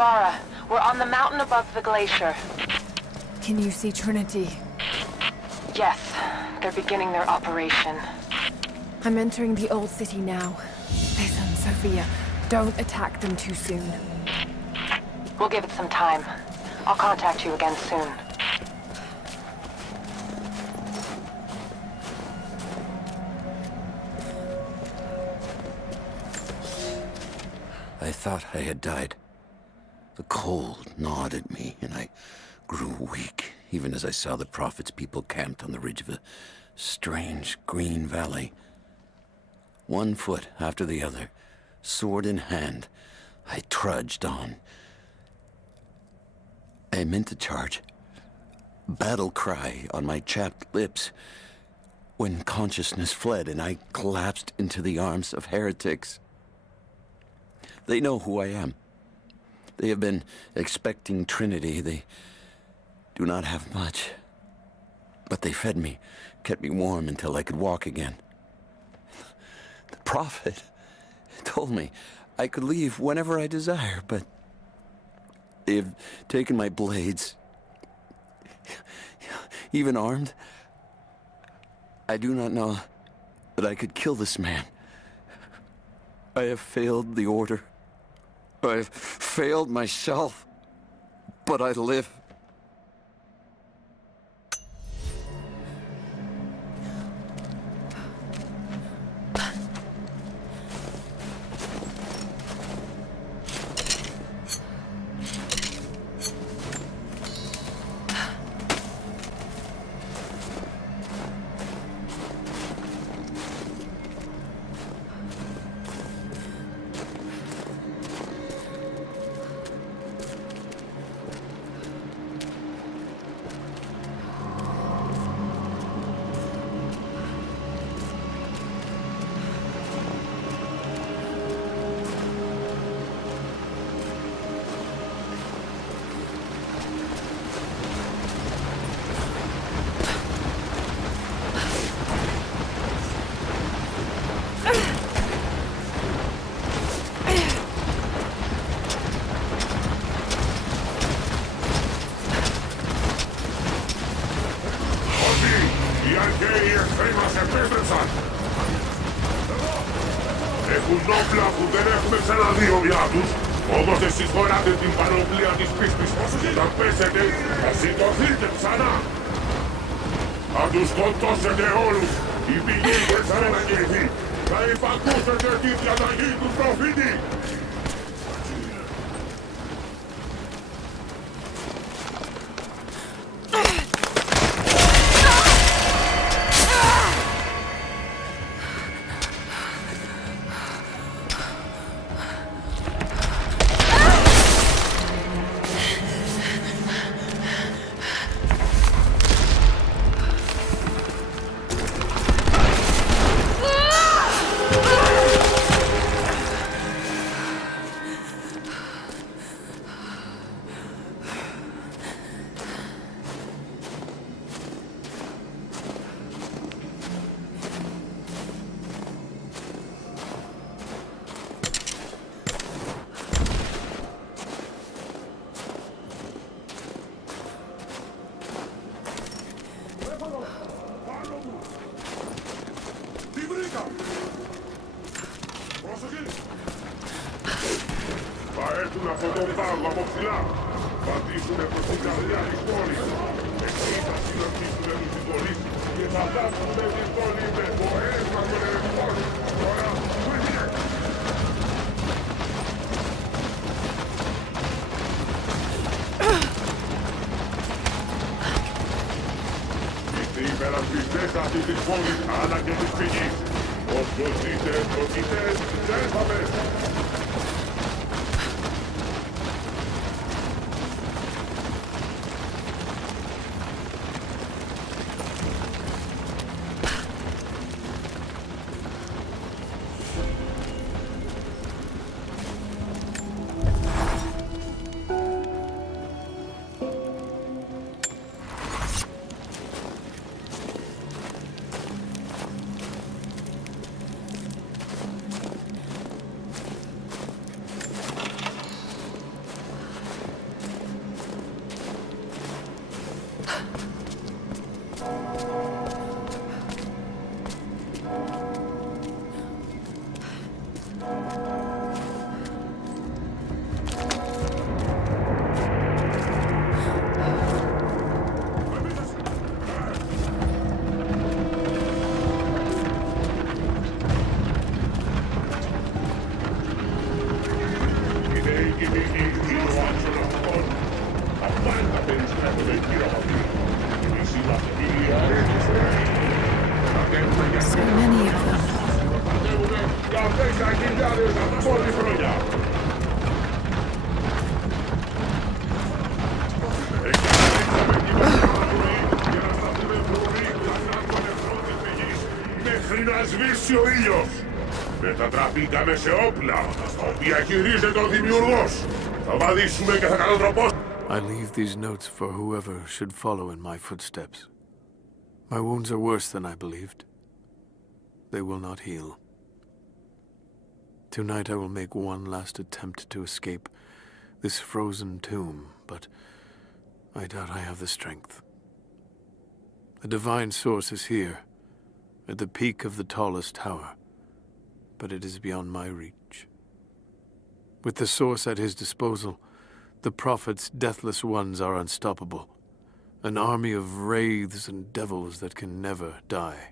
Lara, we're on the mountain above the glacier. Can you see Trinity? Yes, they're beginning their operation. I'm entering the old city now. Listen, Sophia, don't attack them too soon. We'll give it some time. I'll contact you again soon. I thought I had died. The cold gnawed at me, and I grew weak, even as I saw the Prophet's people camped on the ridge of a strange green valley. One foot after the other, sword in hand, I trudged on. I meant to charge, battle cry on my chapped lips, when consciousness fled and I collapsed into the arms of heretics. They know who I am. They have been expecting Trinity. They do not have much. But they fed me, kept me warm until I could walk again. The Prophet told me I could leave whenever I desire, but they have taken my blades, even armed. I do not know that I could kill this man. I have failed the order. I have failed myself, but I live. Όμως εσείς φοράτε την πανοπλία της πίστης να πέσετε, θα σηκωθείτε ξανά. Θα τους σκοτώσετε όλους, η πηγή δεν θα αναγγελθεί. Θα υπακούσετε τη διαταγή του προφήτη. Θα έρθουν από τον πάγο από ψηλά. Θα ντύσουνε προς την καρδιά της πόλης. Εκεί θα συναντήσουνε τους συμπολείς και θα δάψουνε την πόλη με το αίμα των ερευνών. Τώρα, πού είναι! Είστε υπερασπιστές αυτής της πόλης, αλλά και της πηγής. Όποιος ζείτε, το Kitezh, δεν θα πέσει. μπορεί να σβήσει ο ήλιος. Μετατραπήκαμε σε όπλα, τα οποία χειρίζεται ο Δημιουργός. Θα βαδίσουμε και θα καλοτροπώσουμε. I leave these notes for whoever should follow in my footsteps. My wounds are worse than I believed. They will not heal. Tonight I will make one last attempt to escape this frozen tomb, but I doubt I have the strength. The divine source is here, at the peak of the tallest tower, but it is beyond my reach. With the source at his disposal, the Prophet's deathless ones are unstoppable, an army of wraiths and devils that can never die,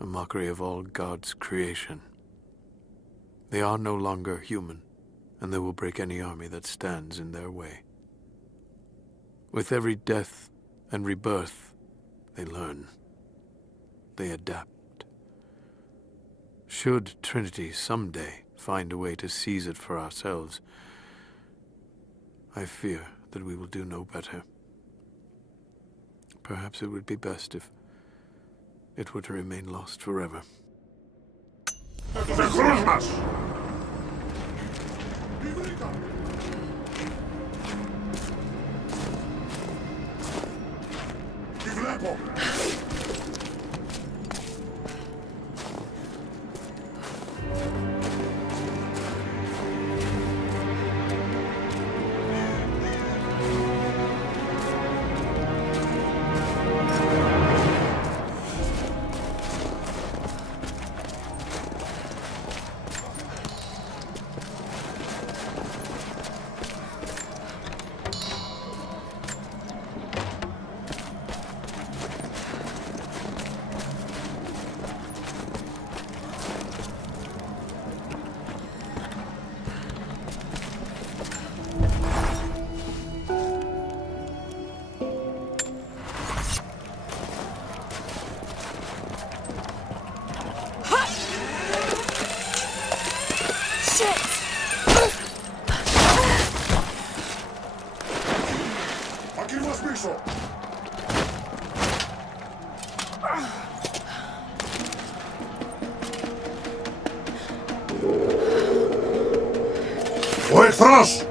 a mockery of all God's creation. They are no longer human, and they will break any army that stands in their way. With every death and rebirth, they learn. They adapt. Should Trinity someday find a way to seize it for ourselves, I fear that we will do no better. Perhaps it would be best if it were to remain lost forever. Τους εχθρούς μας! Τι βλέπω! Ακριβώς πίσω! Ο εχθρός!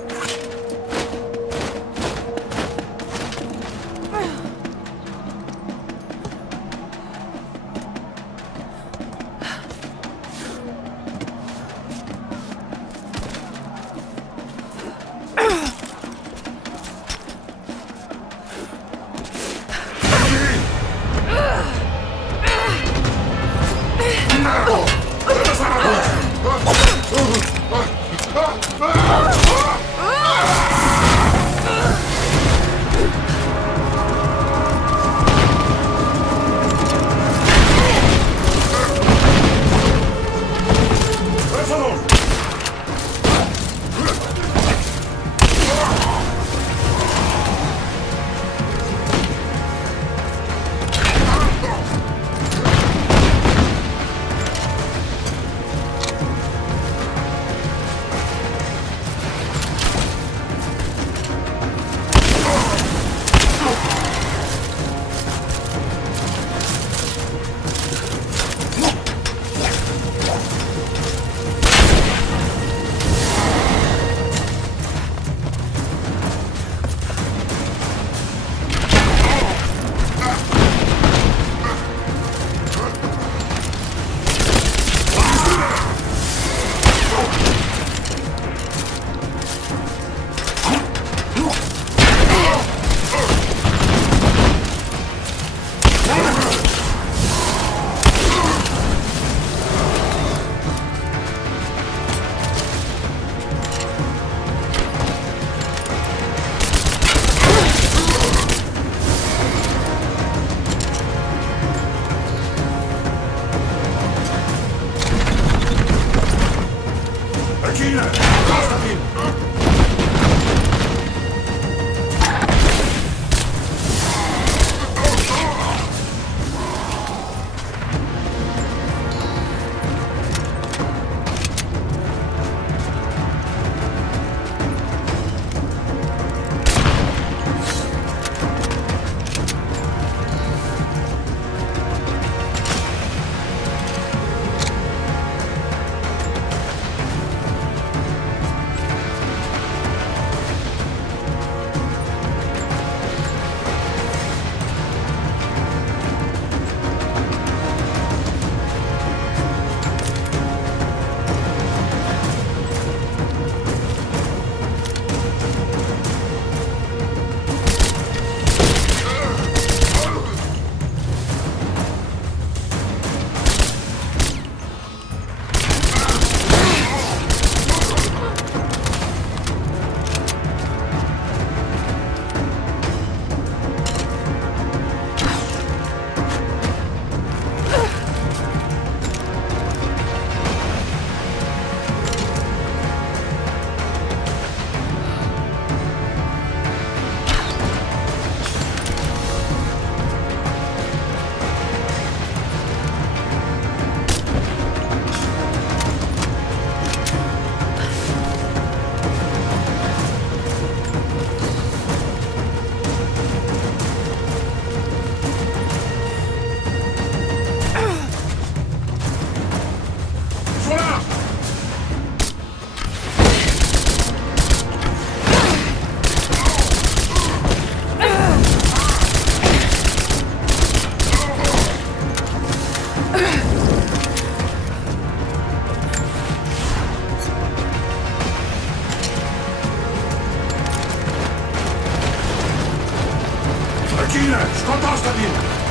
of Constantine!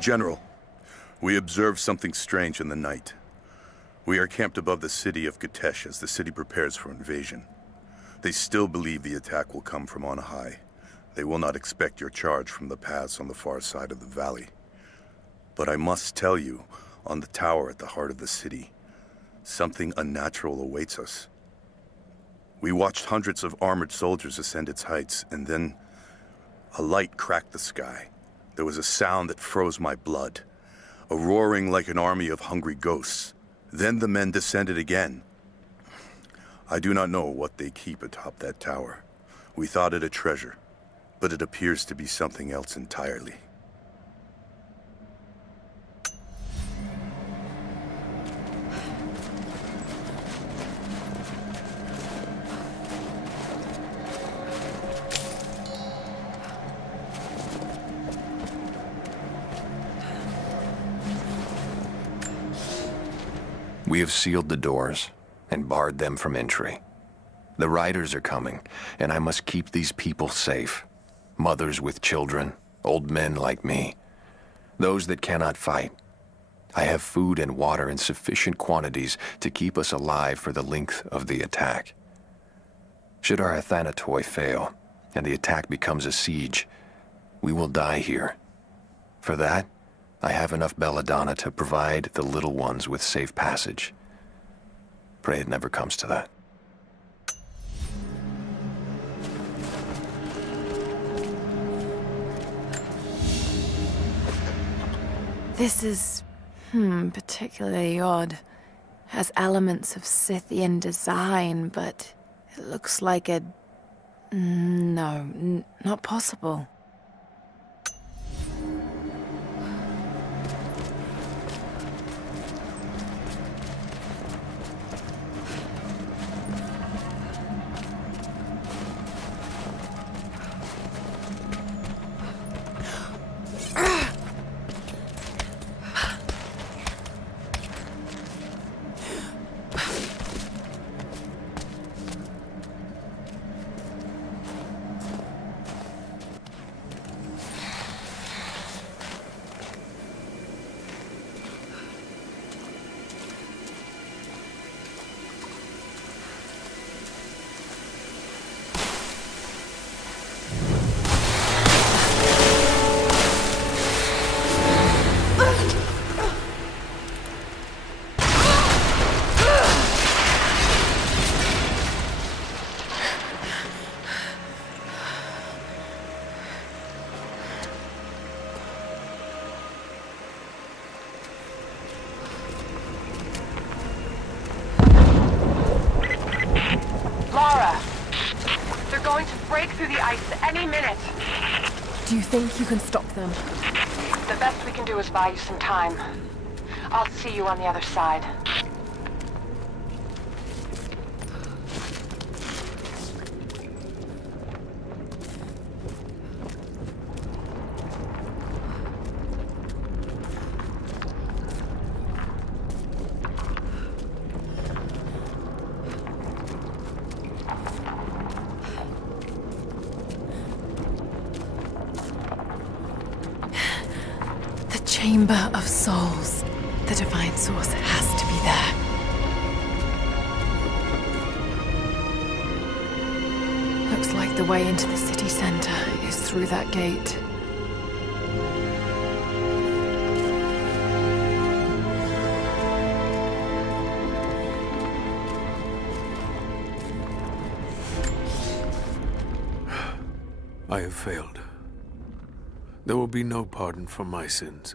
General, we observed something strange in the night. We are camped above the city of Kitezh as the city prepares for invasion. They still believe the attack will come from on high. They will not expect your charge from the paths on the far side of the valley. But I must tell you, on the tower at the heart of the city, something unnatural awaits us. We watched hundreds of armored soldiers ascend its heights, and then a light cracked the sky. There was a sound that froze my blood, a roaring like an army of hungry ghosts. Then the men descended again. I do not know what they keep atop that tower. We thought it a treasure, but it appears to be something else entirely. We have sealed the doors and barred them from entry. The riders are coming, and I must keep these people safe. Mothers with children, old men like me, those that cannot fight. I have food and water in sufficient quantities to keep us alive for the length of the attack. Should our Athanatoi fail, and the attack becomes a siege, we will die here. For that, I have enough belladonna to provide the little ones with safe passage. Pray it never comes to that. This is, particularly odd. Has elements of Scythian design, but it looks like a... No, not possible. Lara! They're going to break through the ice any minute. Do you think you can stop them? The best we can do is buy you some time. I'll see you on the other side. Chamber of Souls. The Divine Source has to be there. Looks like the way into the city center is through that gate. I have failed. There will be no pardon for my sins.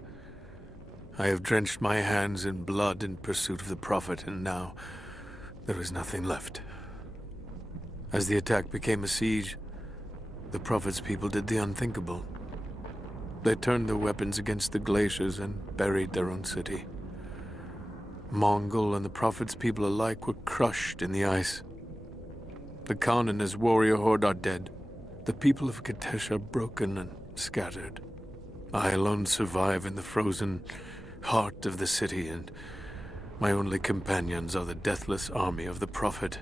I have drenched my hands in blood in pursuit of the Prophet, and now there is nothing left. As the attack became a siege, the Prophet's people did the unthinkable. They turned their weapons against the glaciers and buried their own city. Mongol and the Prophet's people alike were crushed in the ice. The Khan and his warrior horde are dead. The people of Kitezh are broken and scattered. I alone survive in the frozen heart of the city, and my only companions are the deathless army of the Prophet,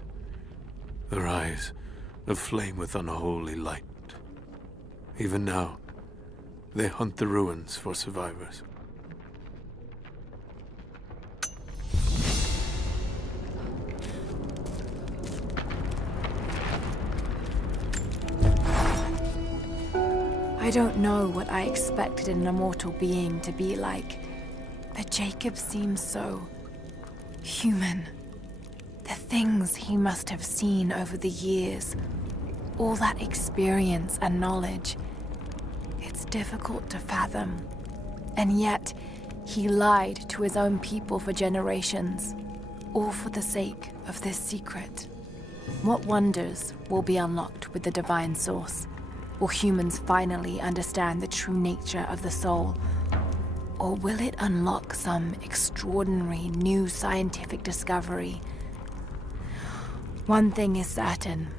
their eyes aflame with unholy light. Even now, they hunt the ruins for survivors. I don't know what I expected an immortal being to be like, but Jacob seems so human. The things he must have seen over the years, all that experience and knowledge, it's difficult to fathom. And yet, he lied to his own people for generations, all for the sake of this secret. What wonders will be unlocked with the Divine Source? Will humans finally understand the true nature of the soul? Or will it unlock some extraordinary new scientific discovery? One thing is certain.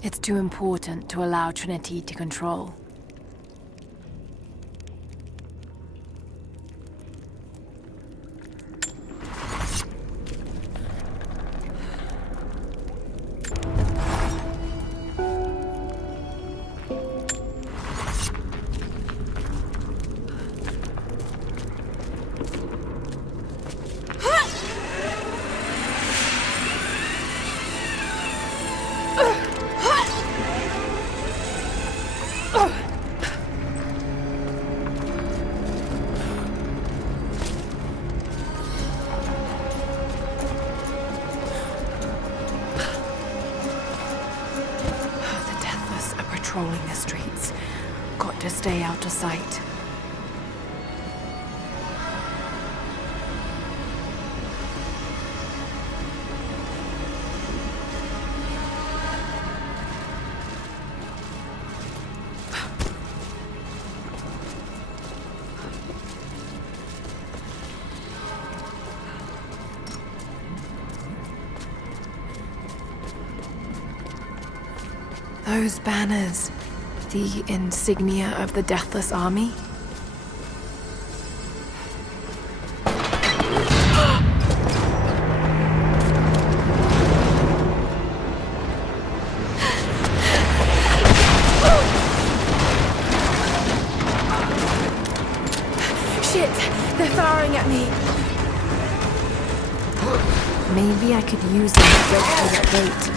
It's too important to allow Trinity to control. Patrolling the streets. Got to stay out of sight. Those banners, the insignia of the Deathless Army? Shit! They're firing at me! Maybe I could use them to break through that gate.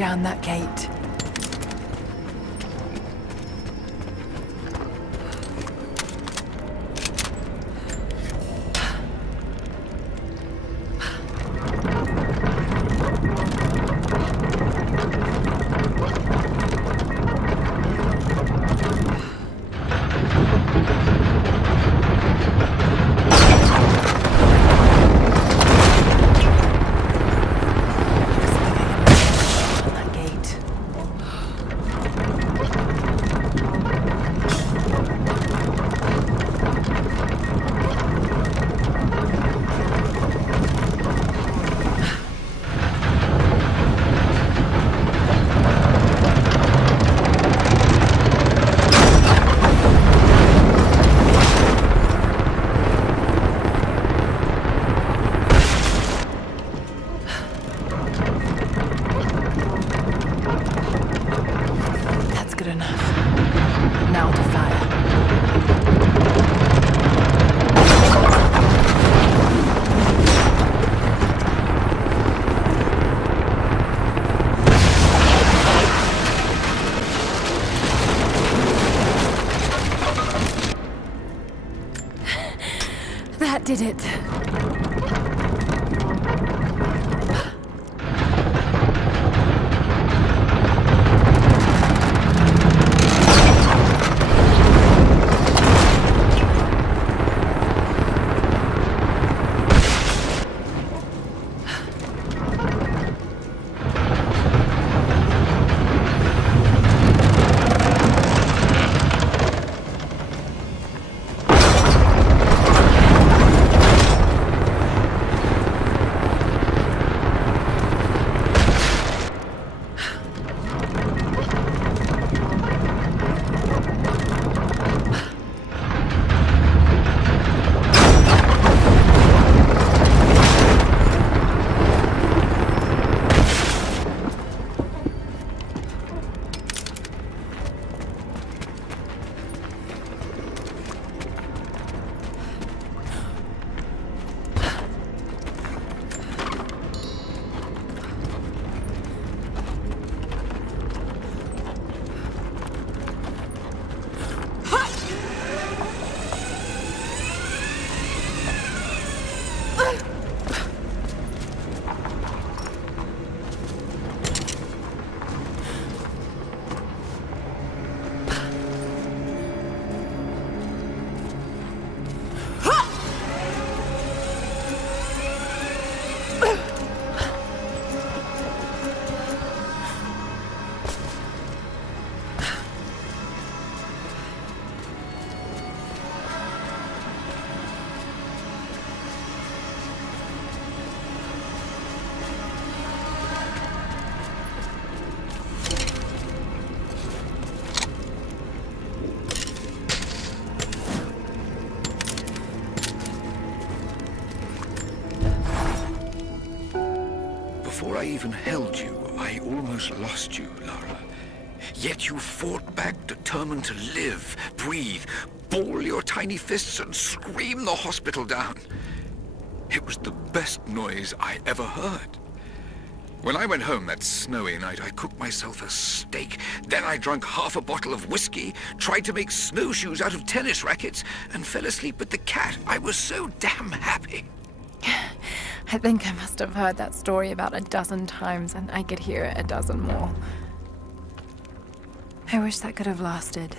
down that gate. That did it. Before I even held you, I almost lost you, Lara. Yet you fought back, determined to live, breathe, ball your tiny fists and scream the hospital down. It was the best noise I ever heard. When I went home that snowy night, I cooked myself a steak. Then I drank half a bottle of whiskey, tried to make snowshoes out of tennis rackets, and fell asleep with the cat. I was so damn happy. I think I must have heard that story about a dozen times, and I could hear it a dozen more. I wish that could have lasted.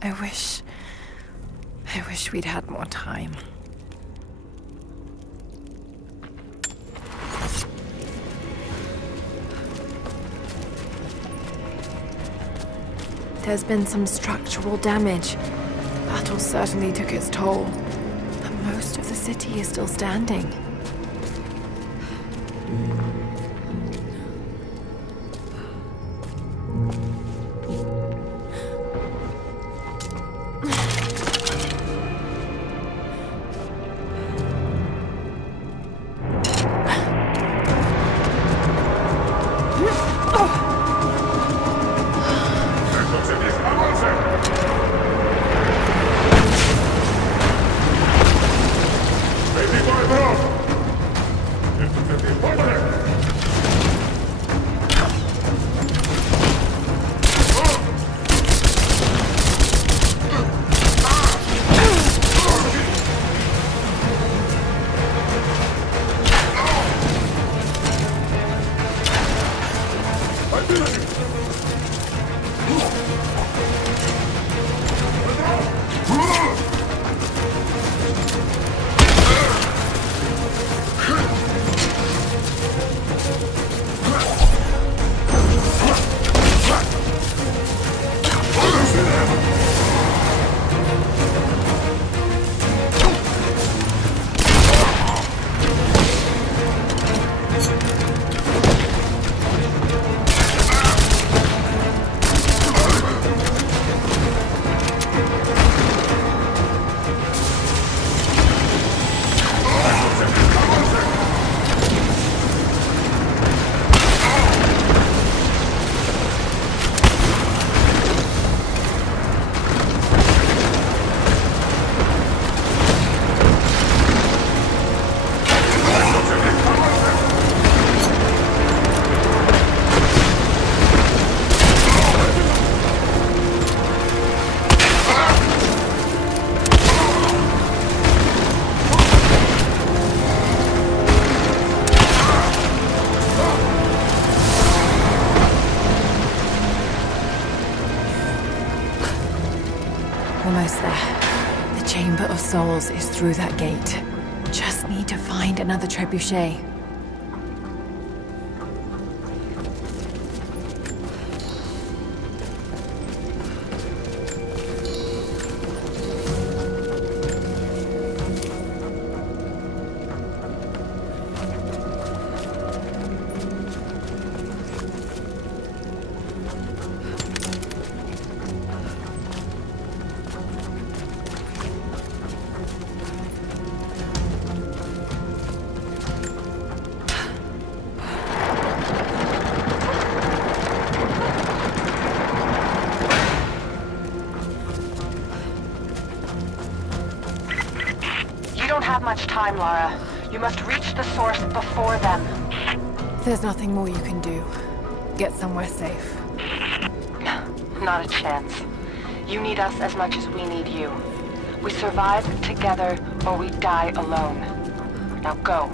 I wish we'd had more time. There's been some structural damage. Battle certainly took its toll. But most of the city is still standing. Baby boy, bro! Almost there. The Chamber of Souls is through that gate. Just need to find another trebuchet. Much time, Lara. You must reach the source before them. There's nothing more you can do. Get somewhere safe. Not a chance. You need us as much as we need you. We survive together or we die alone. Now go.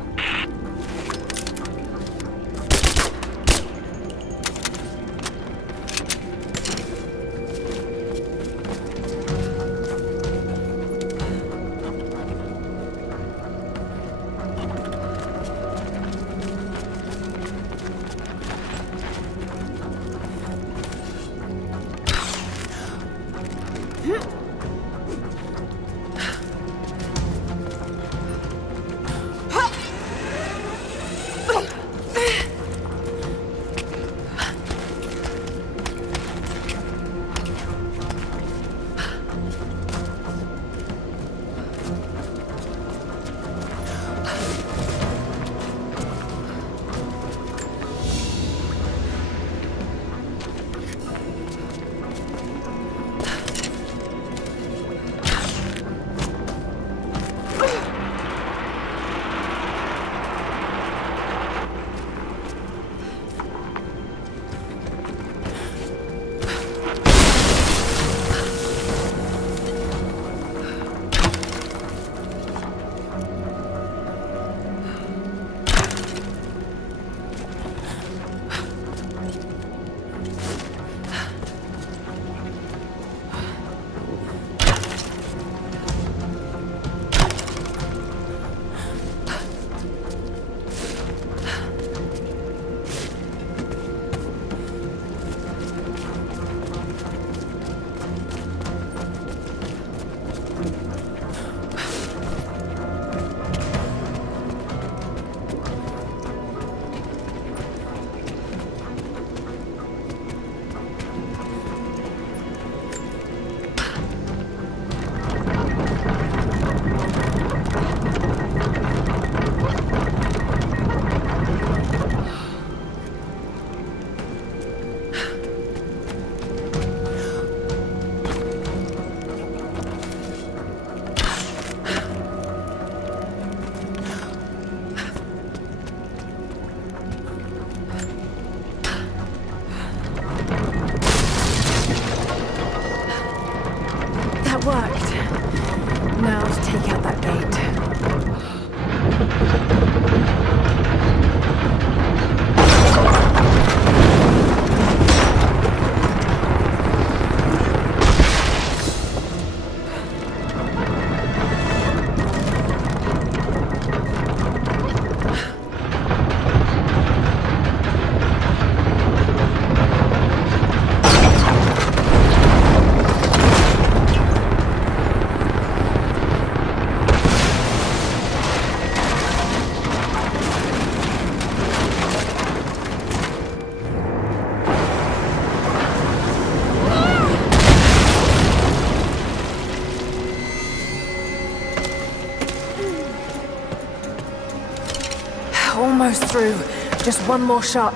almost through. Just one more shot.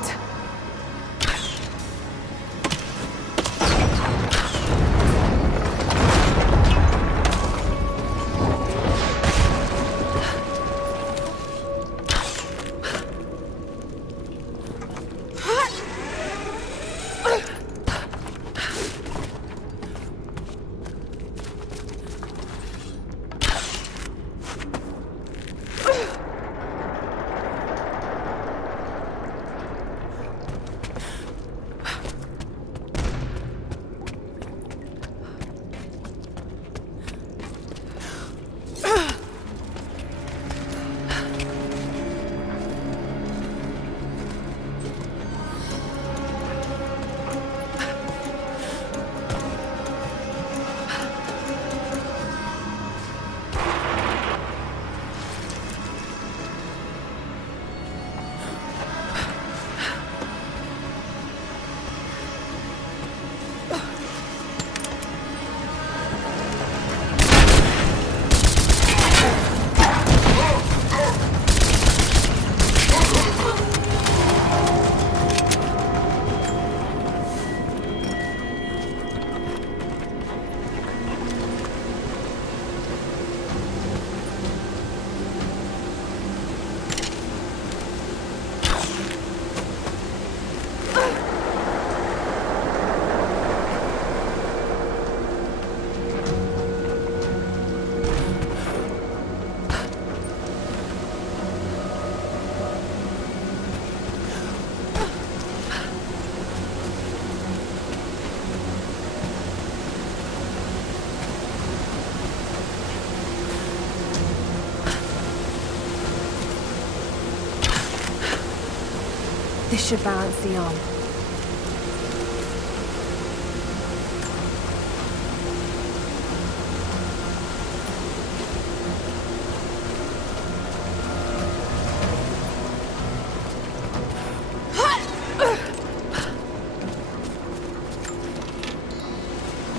This should balance the arm.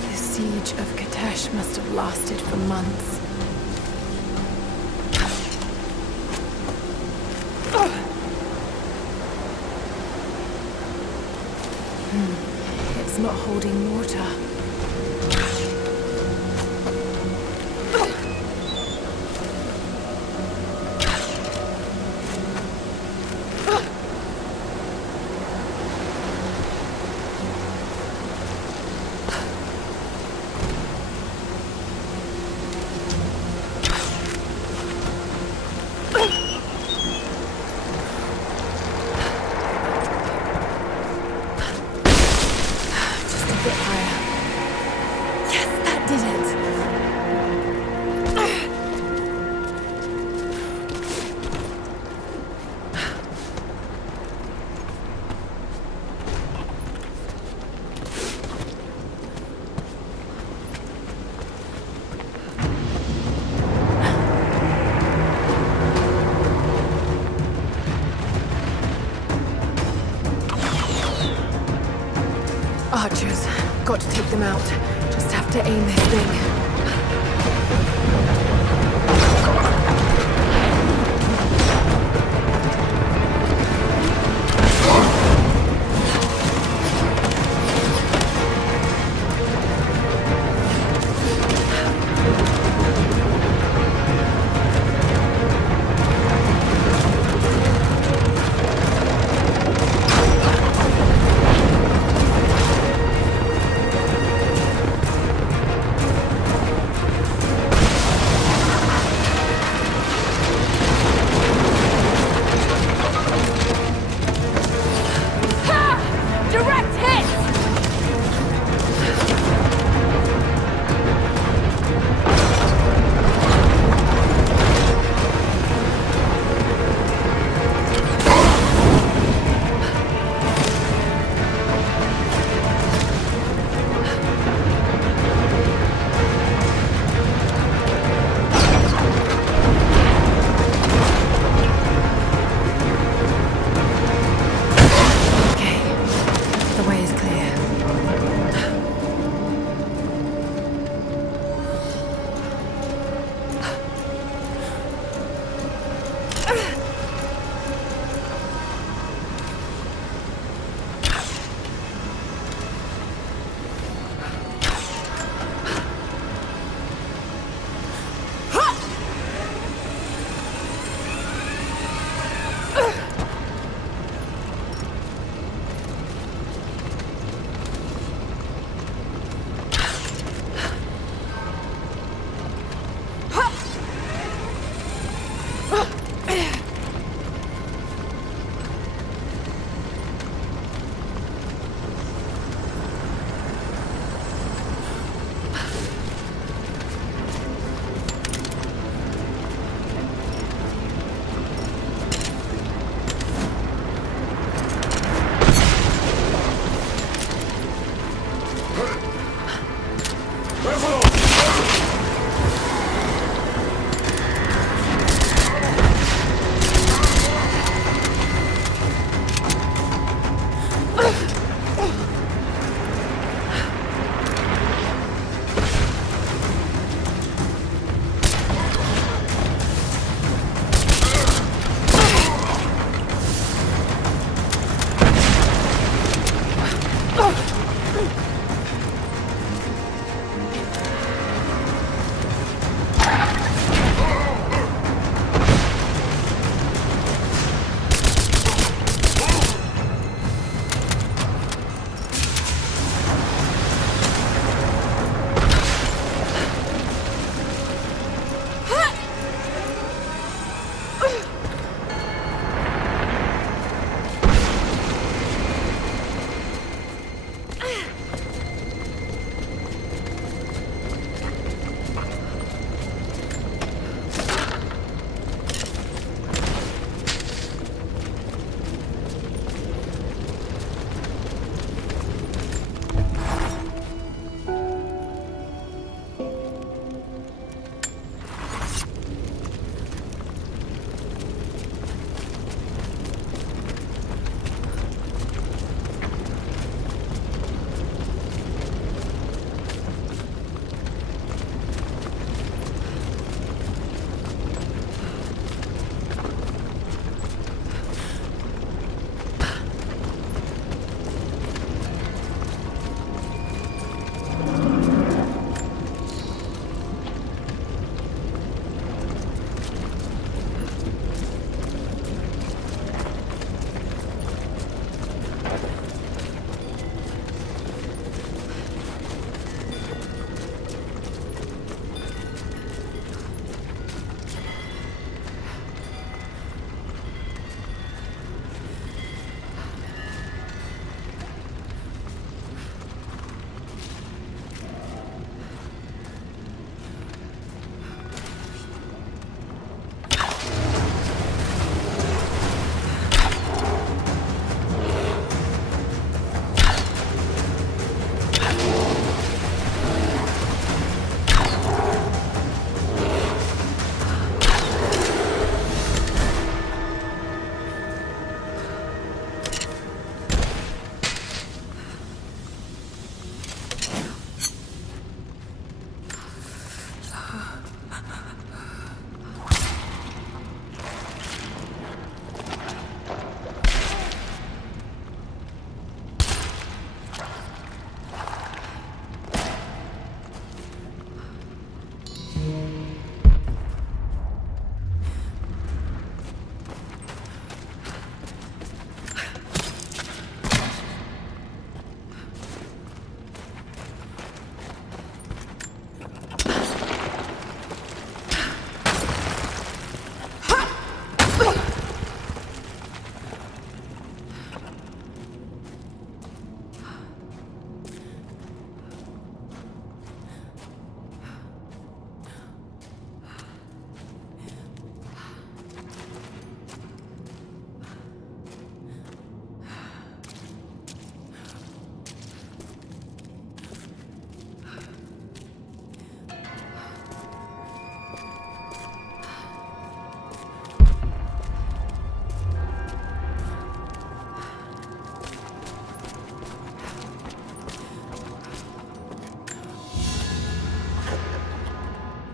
The siege of Kitezh must have lasted for months. It's not holding water. Archers. Got to take them out. Just have to aim this thing.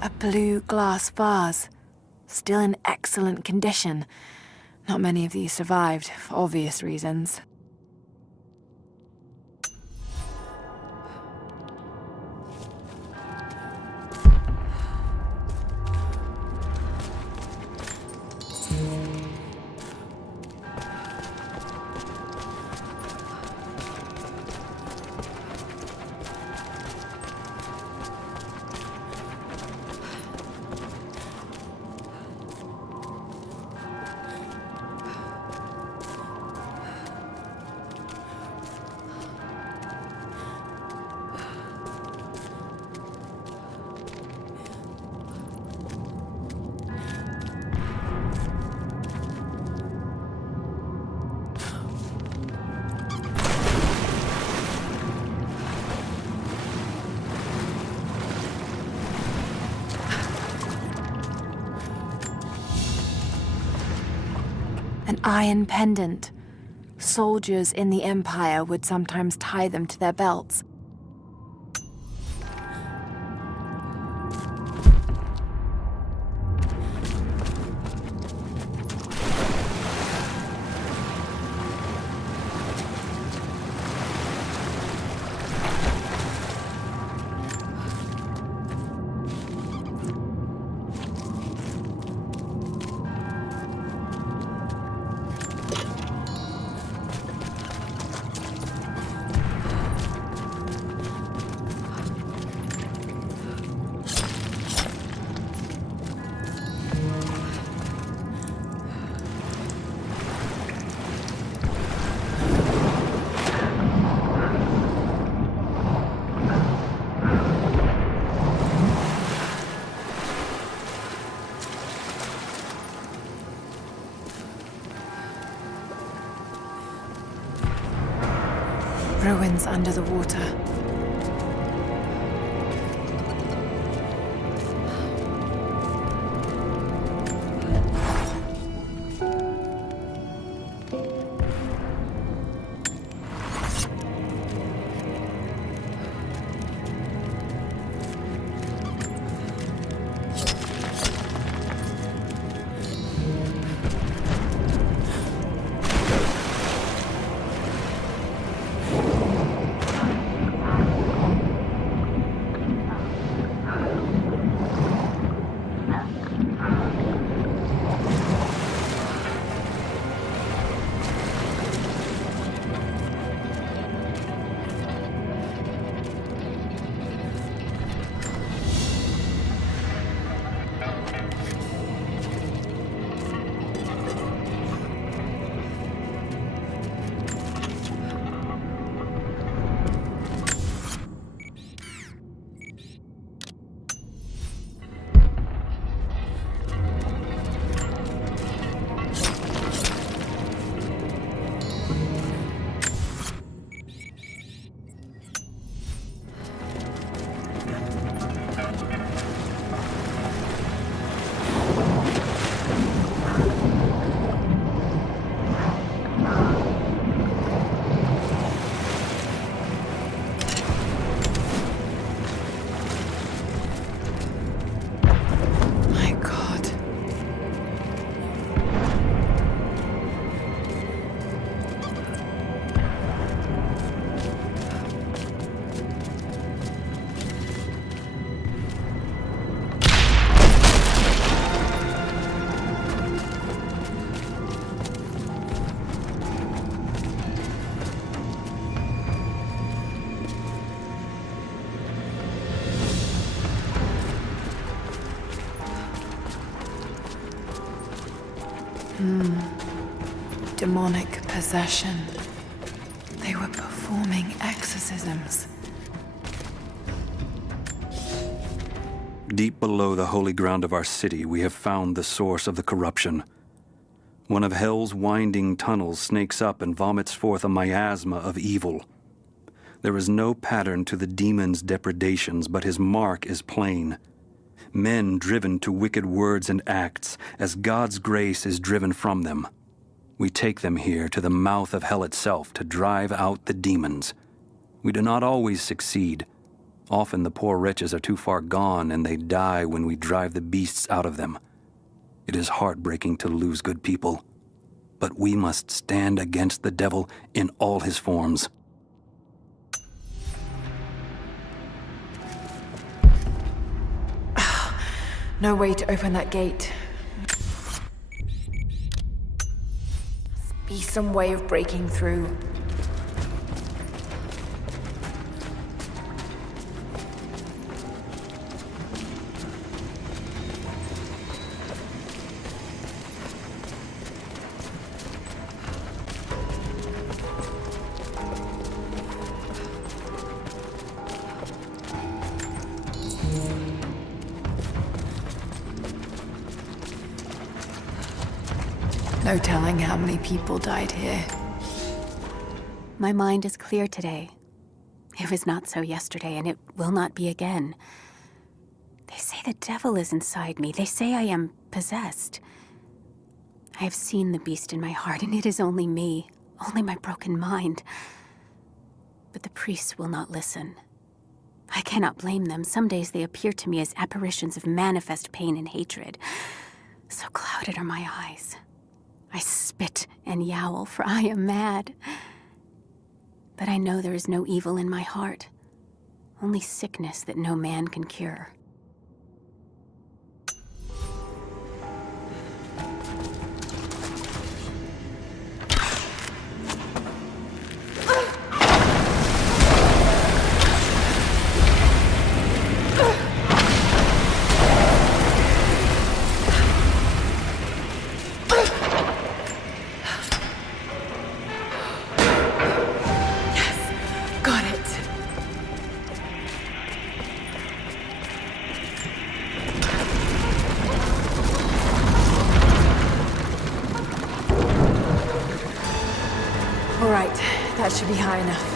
A blue glass vase, still in excellent condition. Not many of these survived, for obvious reasons. An iron pendant. Soldiers in the Empire would sometimes tie them to their belts. Ruins under the water. Demonic possession. They were performing exorcisms. Deep below the holy ground of our city, we have found the source of the corruption. One of hell's winding tunnels snakes up and vomits forth a miasma of evil. There is no pattern to the demon's depredations, but his mark is plain. Men driven to wicked words and acts, as God's grace is driven from them. We take them here to the mouth of hell itself to drive out the demons. We do not always succeed, Often the poor wretches are too far gone and they die when we drive the beasts out of them. It is heartbreaking to lose good people, but we must stand against the devil in all his forms. No way to open that gate. Must be some way of breaking through. No telling how many people died here. My mind is clear today. It was not so yesterday, and it will not be again. They say the devil is inside me. They say I am possessed. I have seen the beast in my heart, and it is only me, only my broken mind. But the priests will not listen. I cannot blame them. Some days they appear to me as apparitions of manifest pain and hatred. So clouded are my eyes. I spit and yowl, for I am mad. But I know there is no evil in my heart, only sickness that no man can cure. That should be high enough.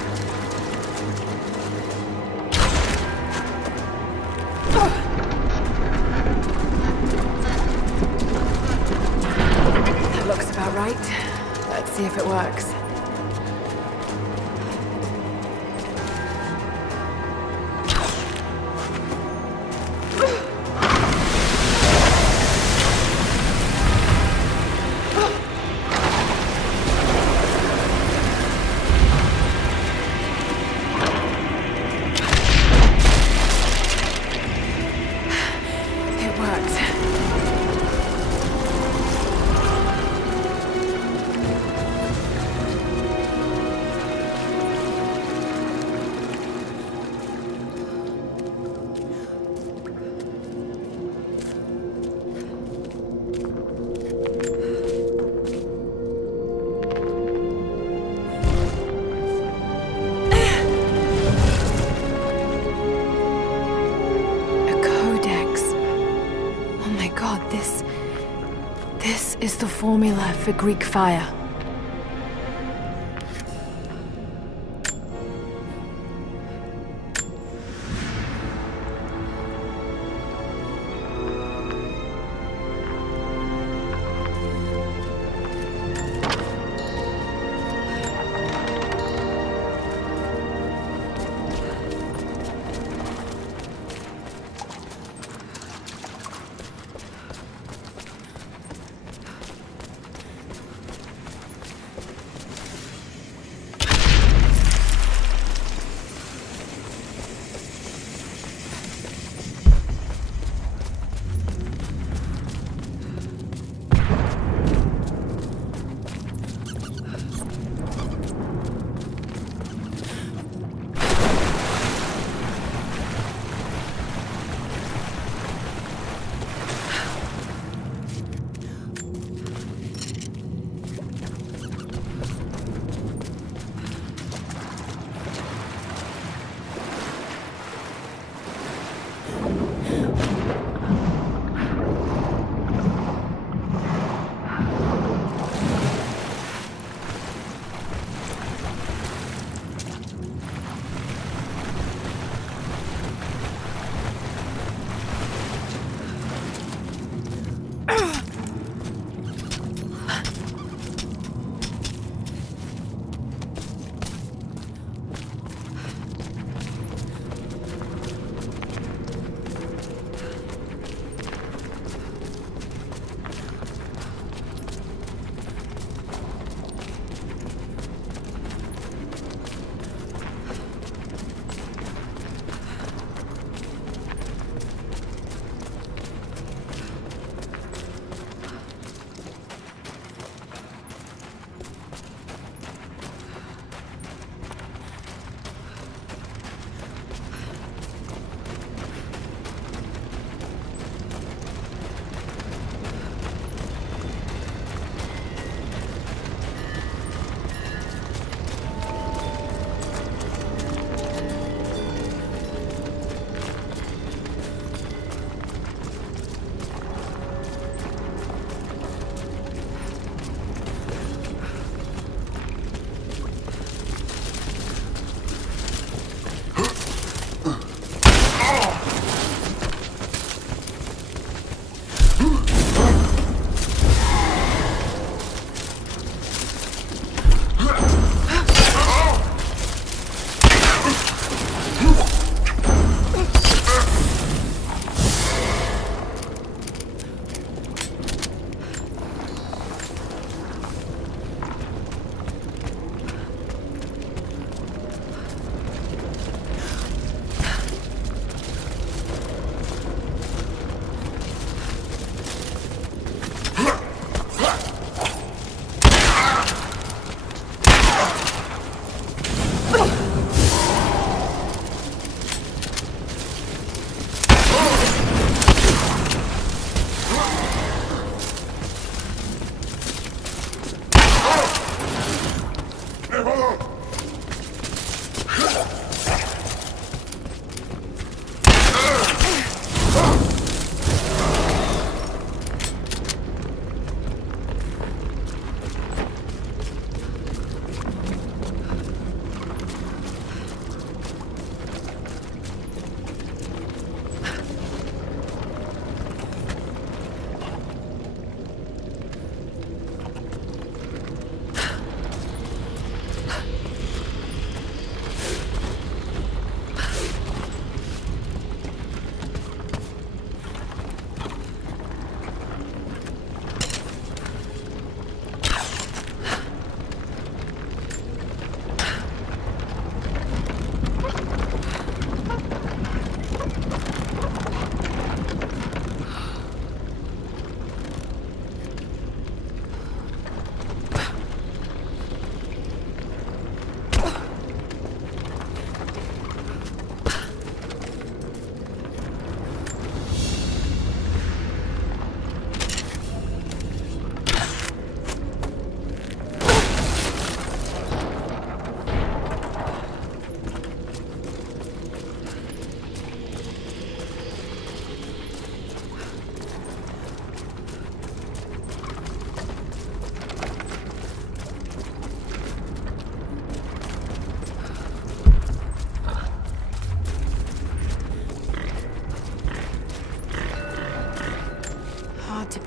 That looks about right. Let's see if it works. This is the formula for Greek fire.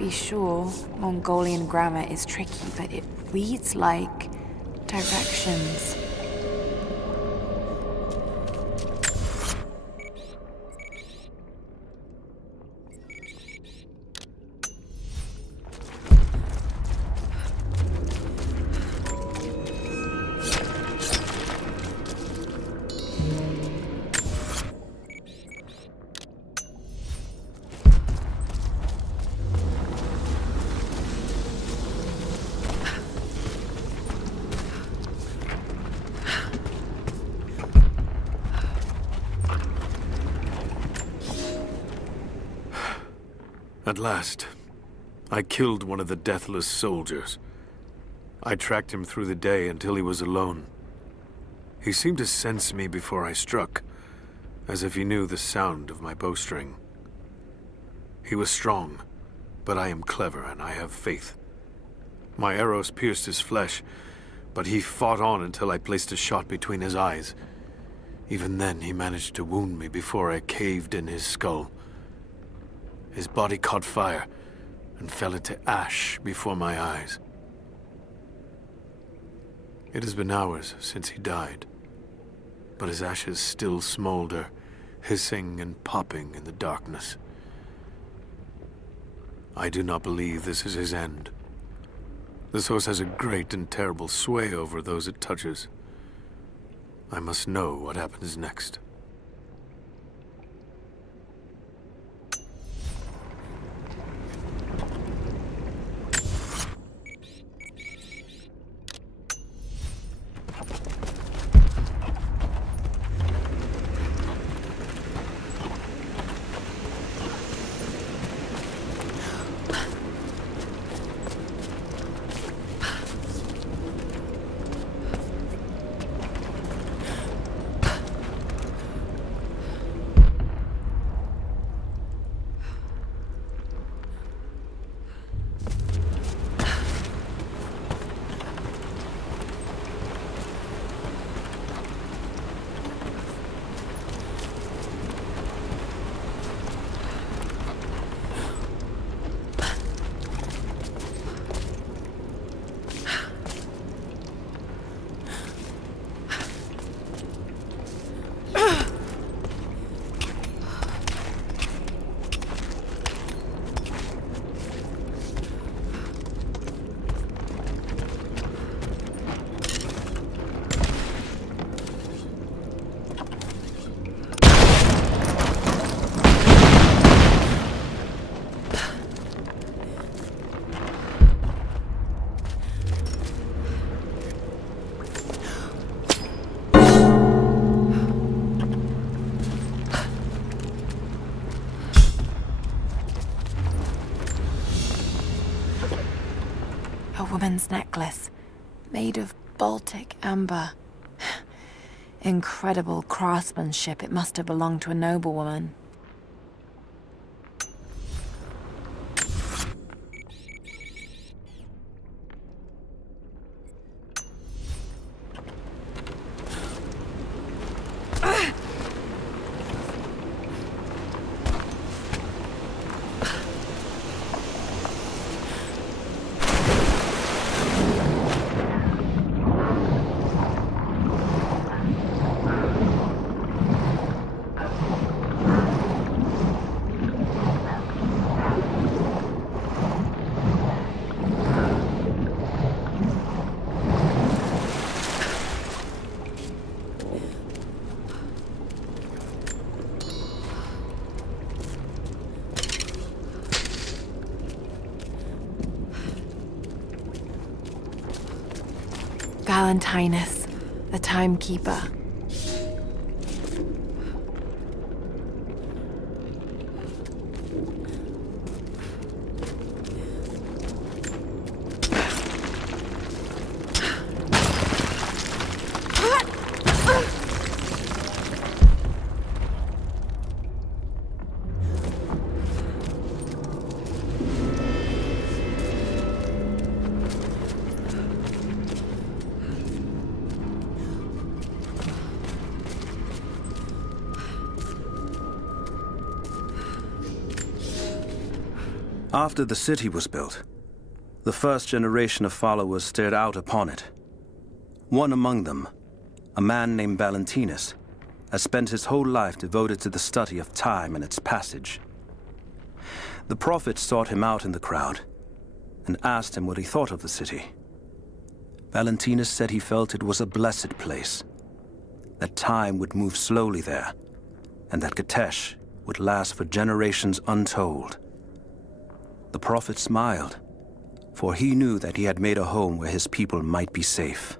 be sure, Mongolian grammar is tricky, but it reads like directions. At last, I killed one of the deathless soldiers. I tracked him through the day until he was alone. He seemed to sense me before I struck, as if he knew the sound of my bowstring. He was strong, but I am clever and I have faith. My arrows pierced his flesh, but he fought on until I placed a shot between his eyes. Even then, he managed to wound me before I caved in his skull. His body caught fire and fell into ash before my eyes. It has been hours since he died, but his ashes still smolder, hissing and popping in the darkness. I do not believe this is his end. The source has a great and terrible sway over those it touches. I must know what happens next. Woman's necklace, made of Baltic amber. Incredible craftsmanship. It must have belonged to a noblewoman. Valentinus, the timekeeper. After the city was built, the first generation of followers stared out upon it. One among them, a man named Valentinus, has spent his whole life devoted to the study of time and its passage. The Prophet sought him out in the crowd and asked him what he thought of the city. Valentinus said he felt it was a blessed place, that time would move slowly there, and that Kitezh would last for generations untold. The Prophet smiled, for he knew that he had made a home where his people might be safe.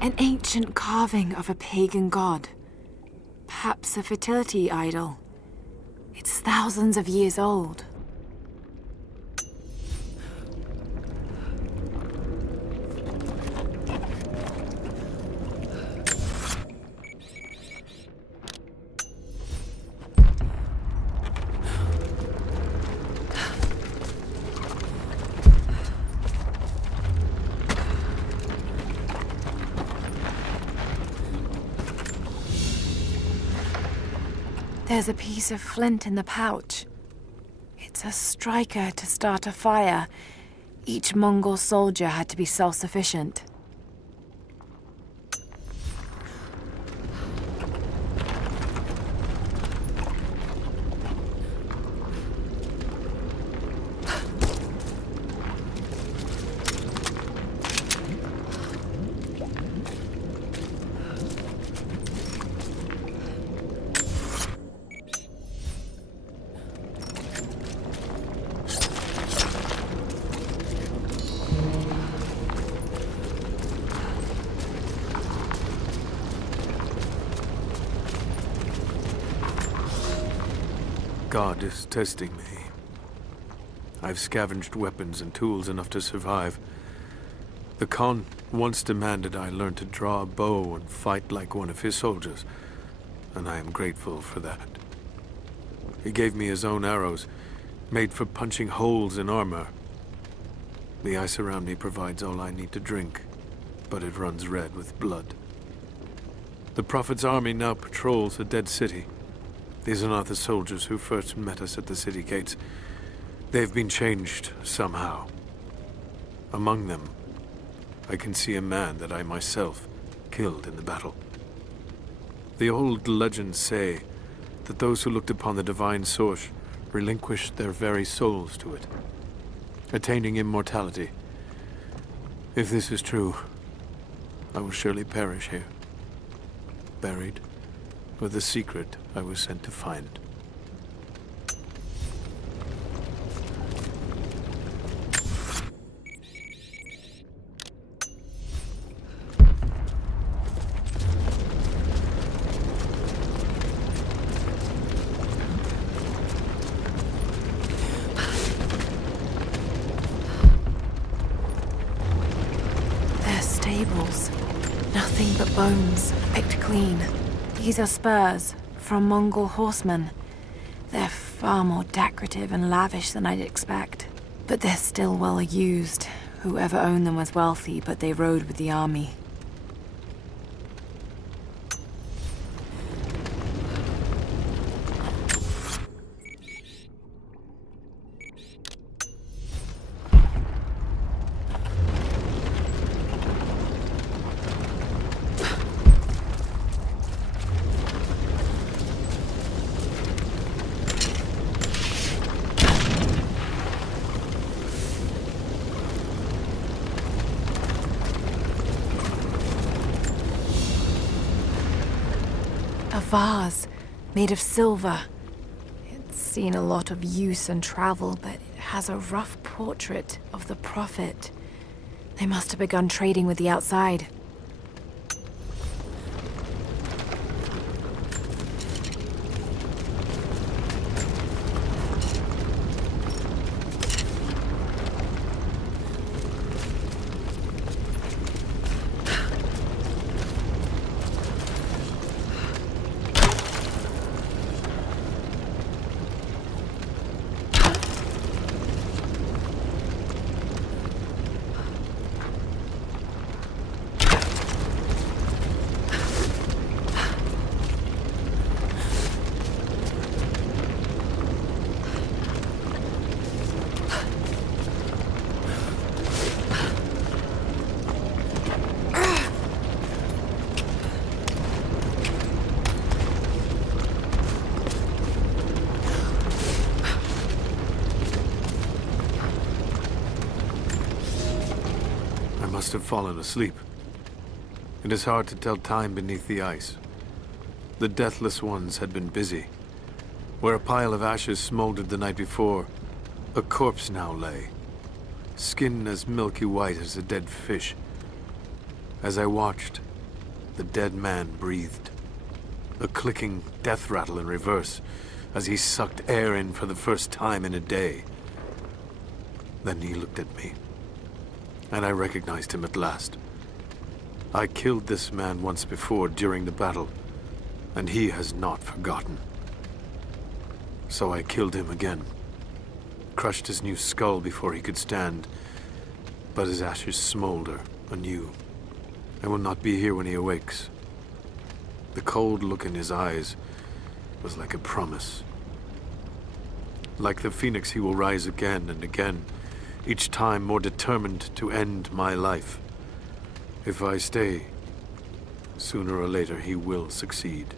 An ancient carving of a pagan god. Perhaps a fertility idol. It's thousands of years old. There's a piece of flint in the pouch. It's a striker to start a fire. Each Mongol soldier had to be self-sufficient. God is testing me. I've scavenged weapons and tools enough to survive. The Khan once demanded I learn to draw a bow and fight like one of his soldiers, and I am grateful for that. He gave me his own arrows, made for punching holes in armor. The ice around me provides all I need to drink, but it runs red with blood. The Prophet's army now patrols the dead city. These are not the soldiers who first met us at the city gates. They've been changed somehow. Among them, I can see a man that I myself killed in the battle. The old legends say that those who looked upon the divine source relinquished their very souls to it, attaining immortality. If this is true, I will surely perish here, buried with the secret I was sent to find. Nothing but bones, picked clean. These are spurs from Mongol horsemen. They're far more decorative and lavish than I'd expect. But they're still well used. Whoever owned them was wealthy, but they rode with the army. A vase made of silver. It's seen a lot of use and travel, but it has a rough portrait of the Prophet. They must have begun trading with the outside. Must have fallen asleep. It is hard to tell time beneath the ice. The deathless ones had been busy. Where a pile of ashes smoldered the night before, a corpse now lay, skin as milky white as a dead fish. As I watched, the dead man breathed, a clicking death rattle in reverse as he sucked air in for the first time in a day. Then he looked at me, and I recognized him at last. I killed this man once before during the battle, and he has not forgotten. So I killed him again, crushed his new skull before he could stand, but his ashes smolder anew. I will not be here when he awakes. The cold look in his eyes was like a promise. Like the phoenix, he will rise again and again, each time more determined to end my life. If I stay, sooner or later he will succeed.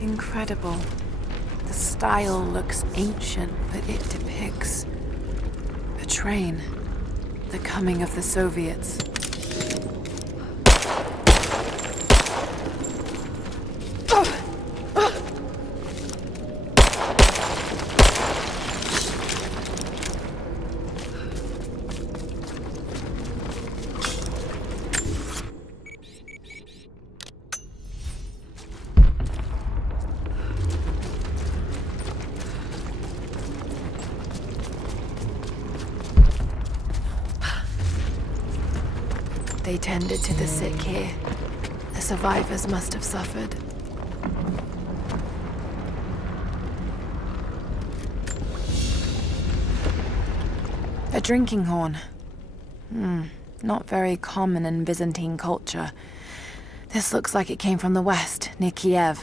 Incredible. The style looks ancient, but it depicts a train. The coming of the Soviets. They tended to the sick here. The survivors must have suffered. A drinking horn. Not very common in Byzantine culture. This looks like it came from the west, near Kiev.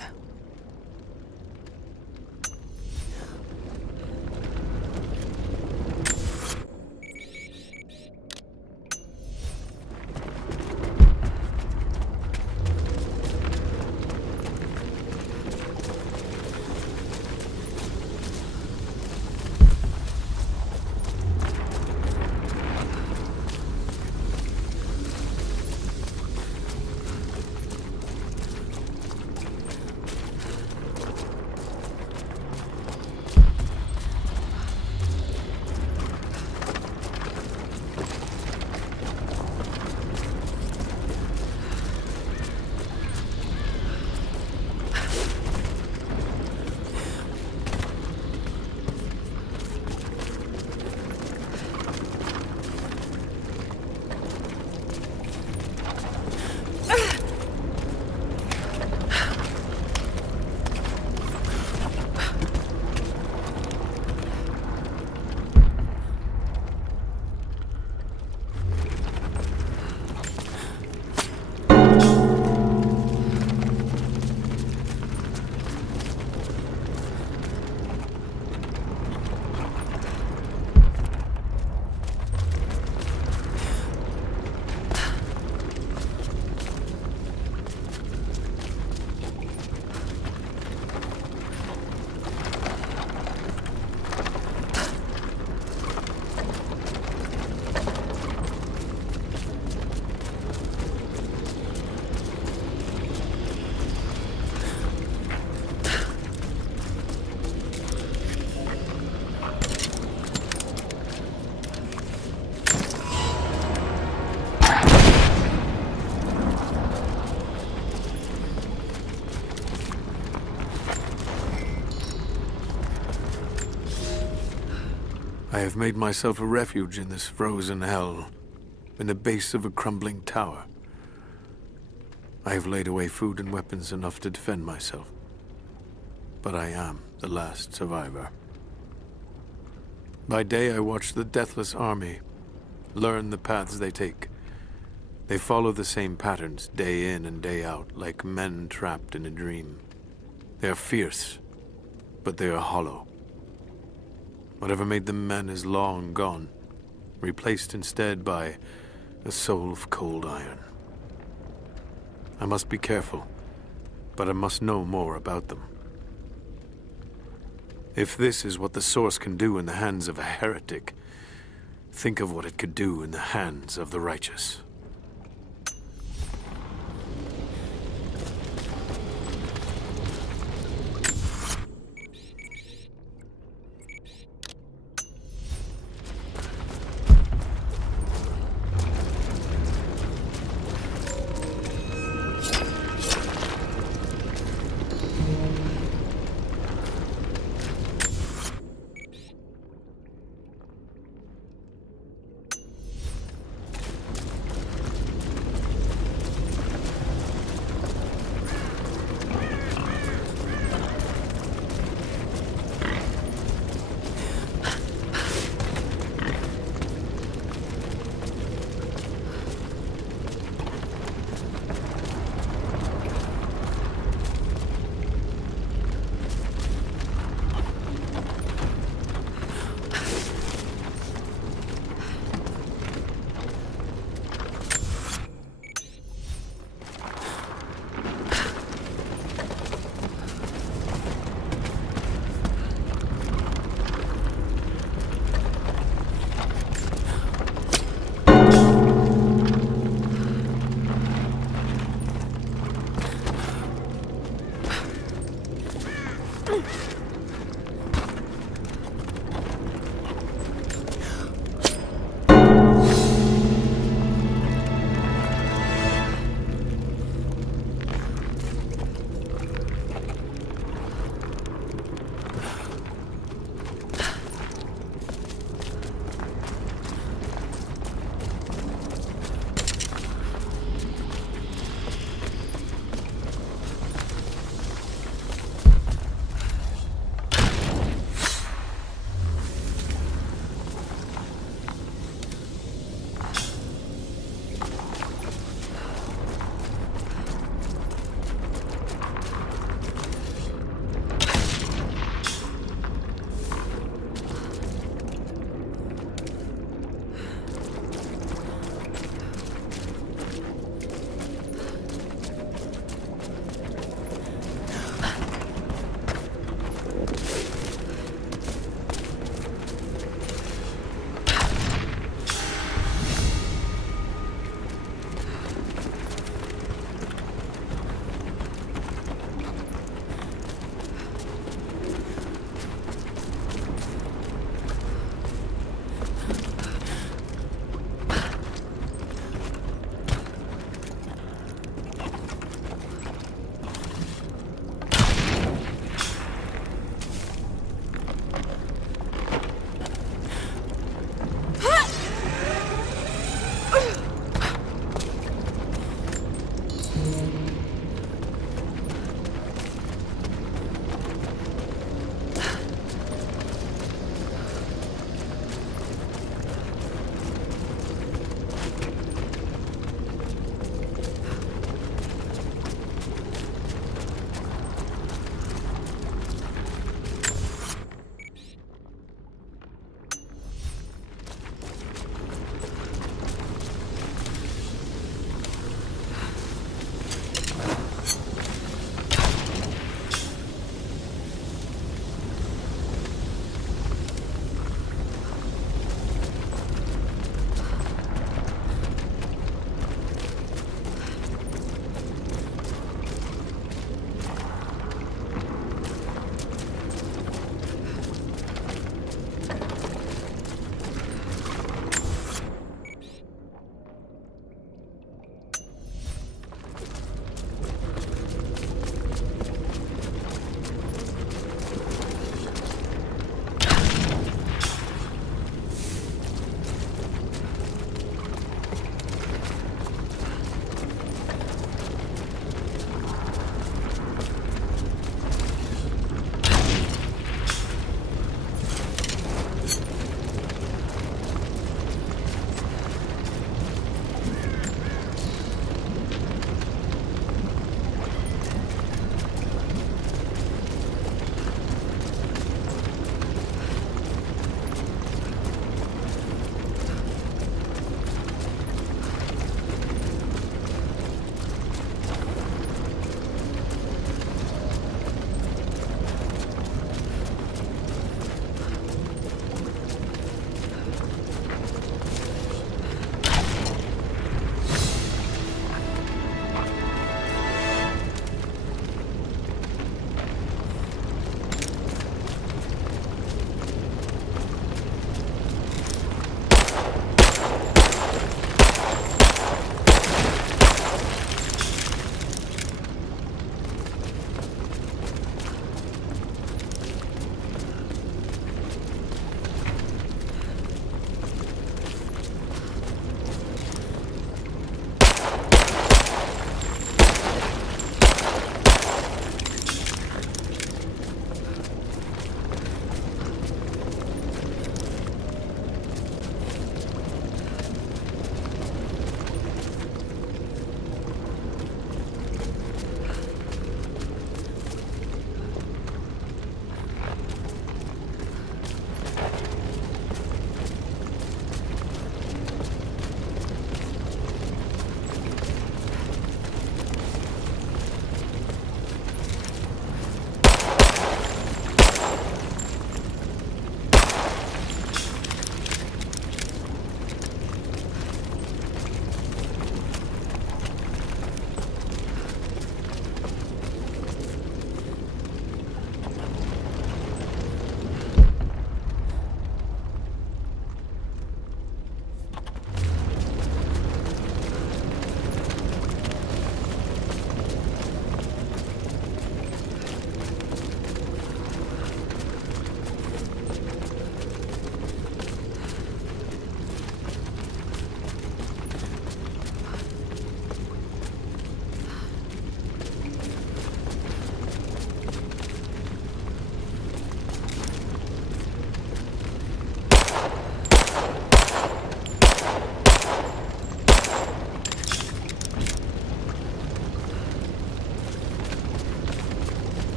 I have made myself a refuge in this frozen hell, in the base of a crumbling tower. I have laid away food and weapons enough to defend myself. But I am the last survivor. By day I watch the deathless army, learn the paths they take. They follow the same patterns day in and day out, like men trapped in a dream. They are fierce, but they are hollow. Whatever made them men is long gone, replaced instead by a soul of cold iron. I must be careful, but I must know more about them. If this is what the Source can do in the hands of a heretic, think of what it could do in the hands of the righteous.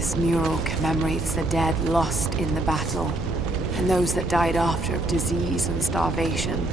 This mural commemorates the dead lost in the battle, and those that died after of disease and starvation.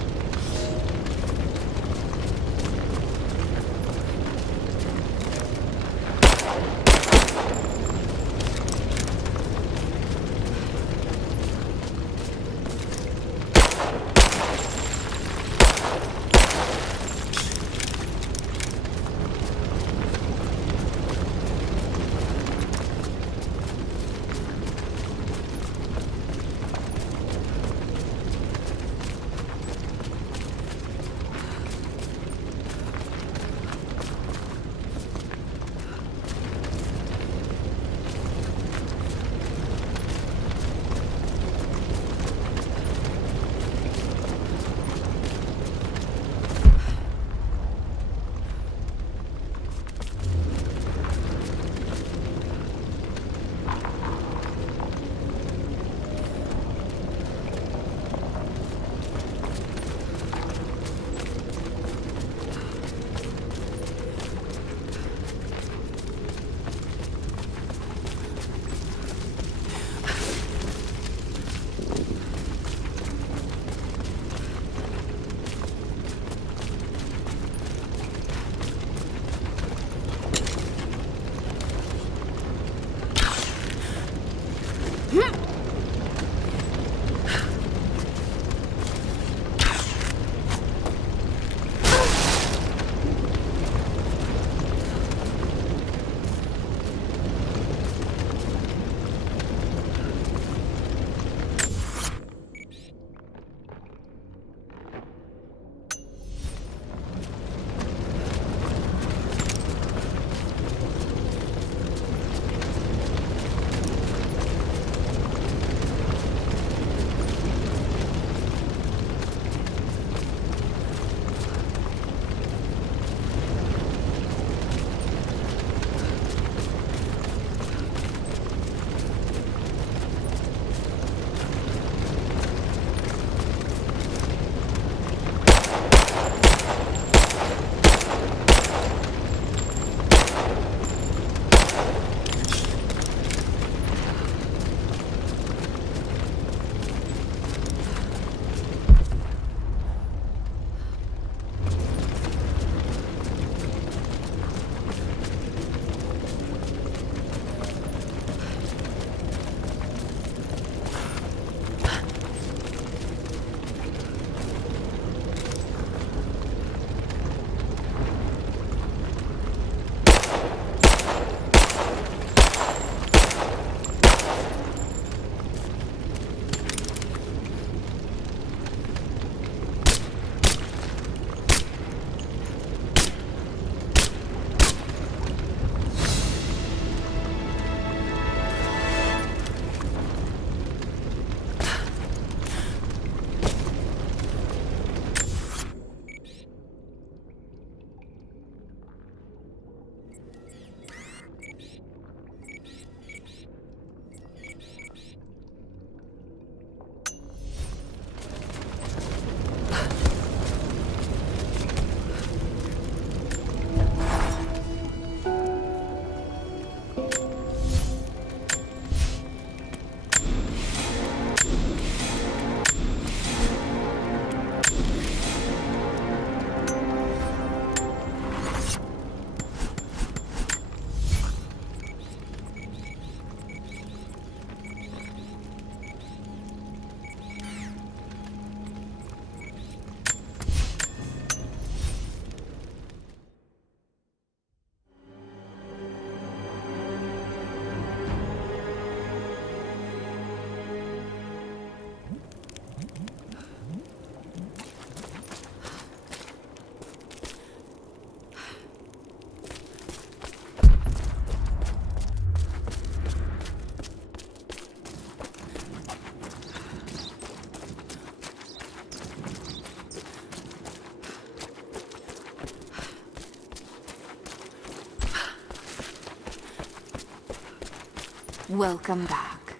Welcome back.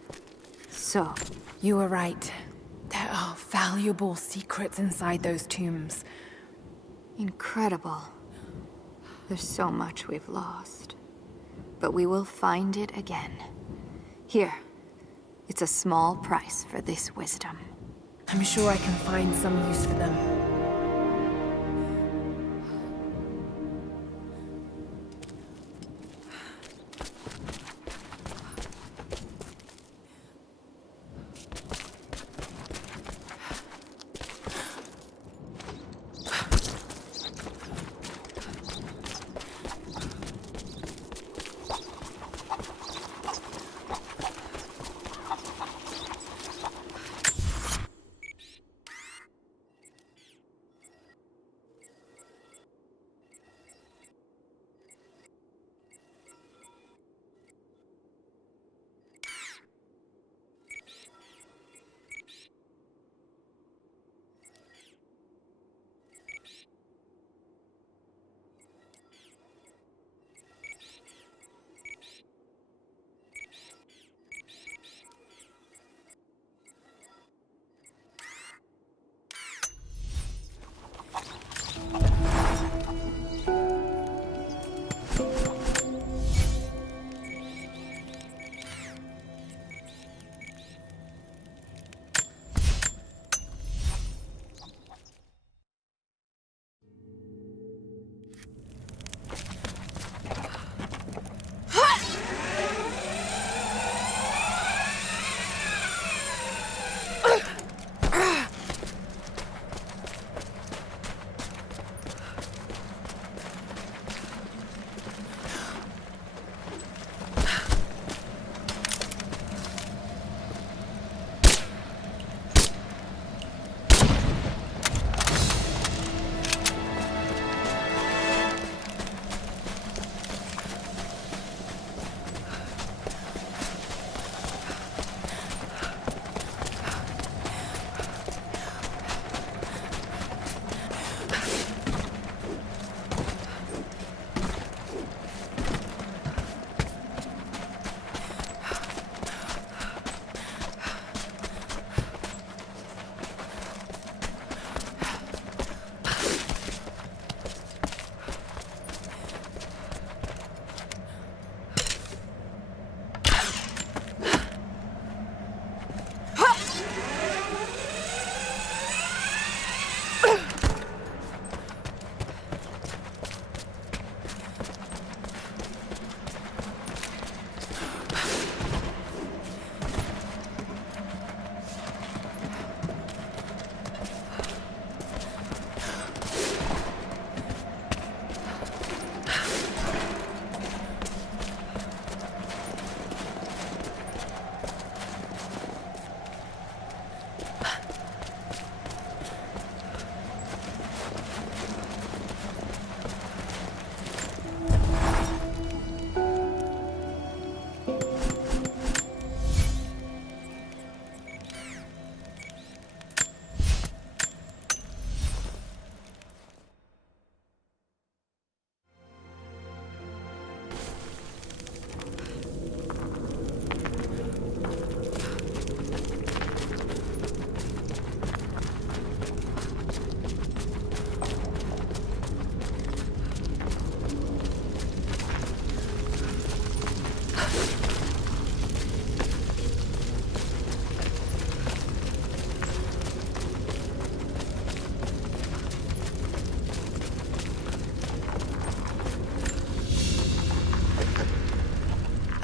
So, You were right. There are valuable secrets inside those tombs. incredible. There's so much we've lost. But we will find it again. Here. It's a small price for this wisdom. I'm sure I can find some use for them.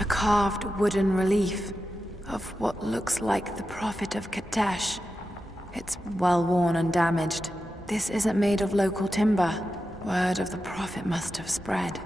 Carved wooden relief of what looks like the Prophet of Kitezh. It's well worn and damaged. This isn't made of local timber. Word of the Prophet must have spread.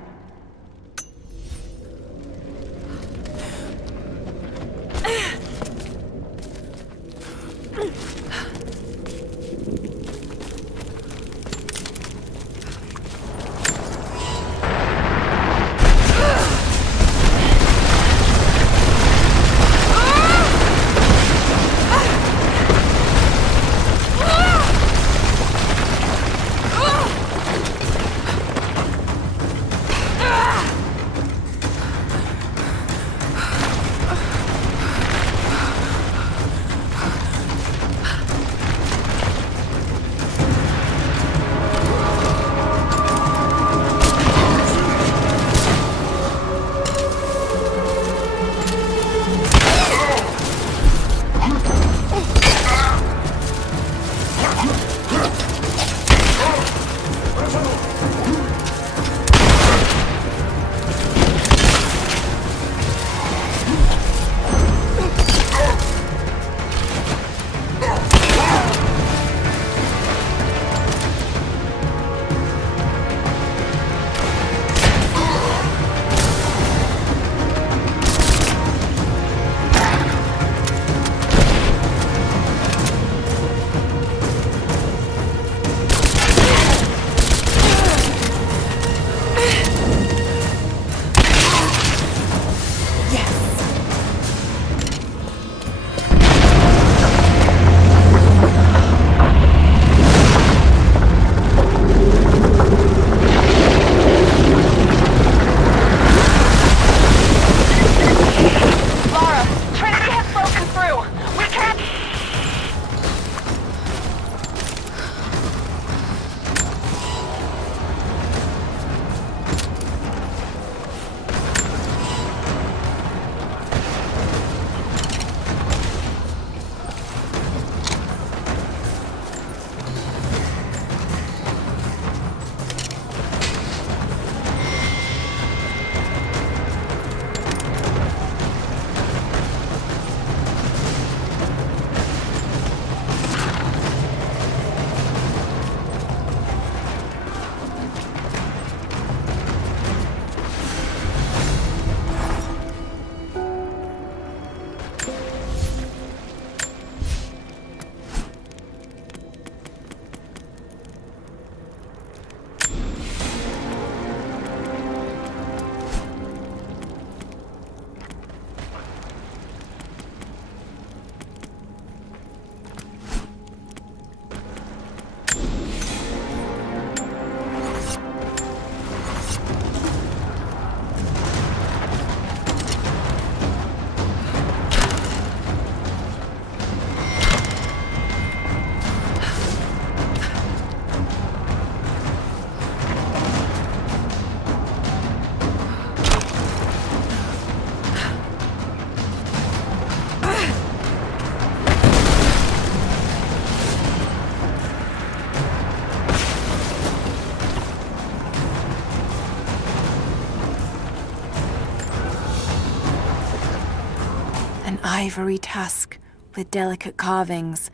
ivory tusk with delicate carvings.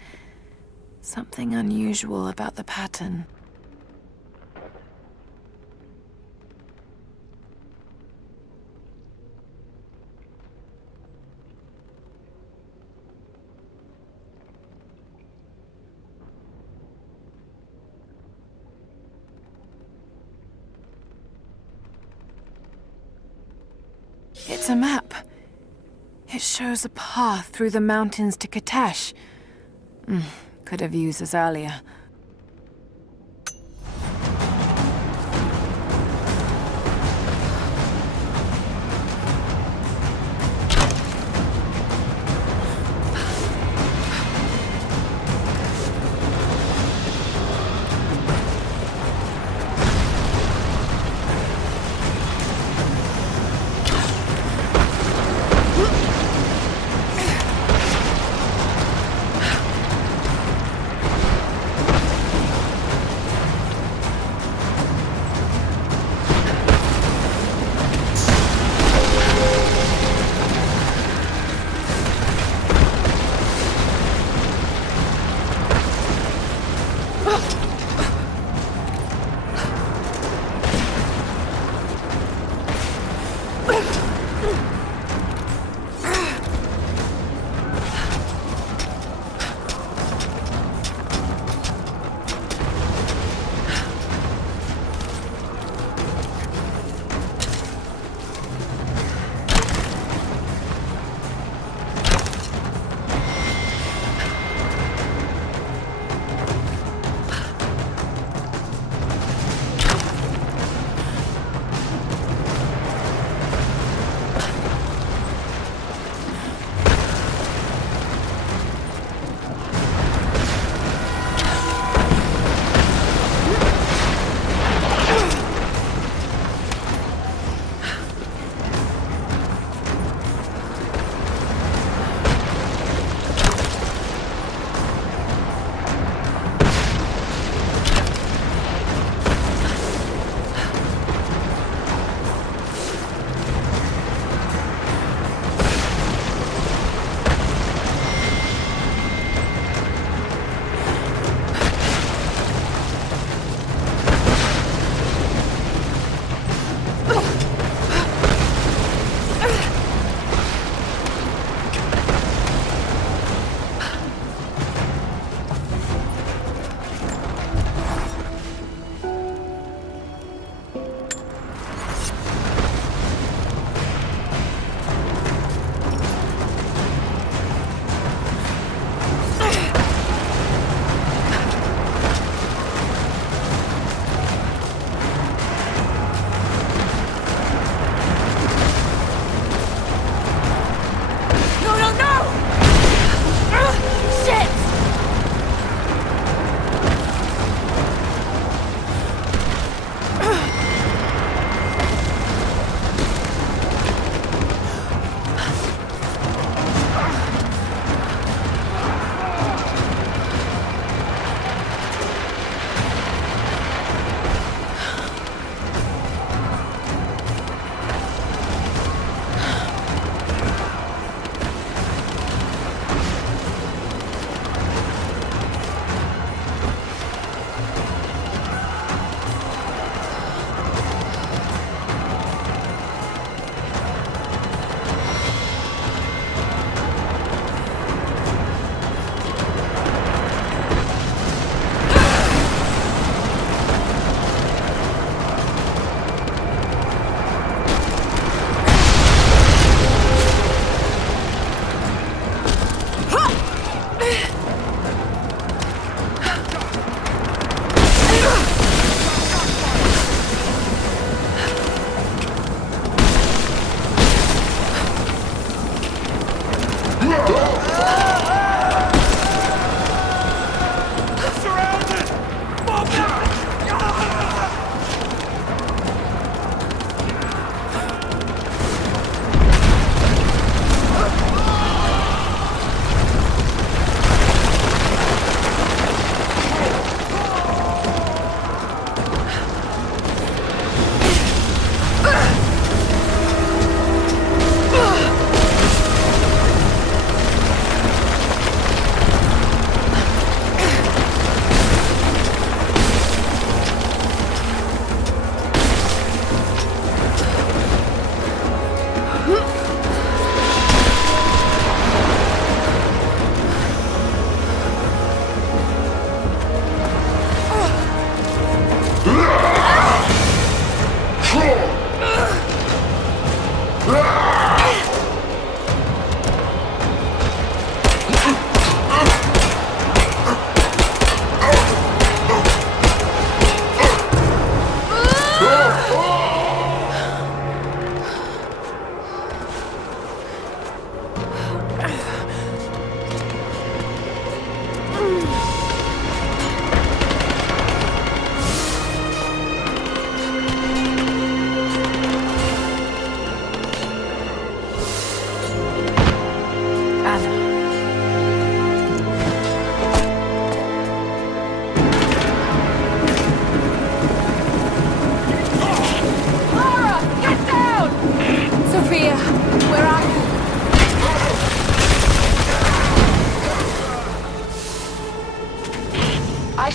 Something unusual about the pattern. It's a map. It shows a path through the mountains to Kitezh. Could have used this earlier.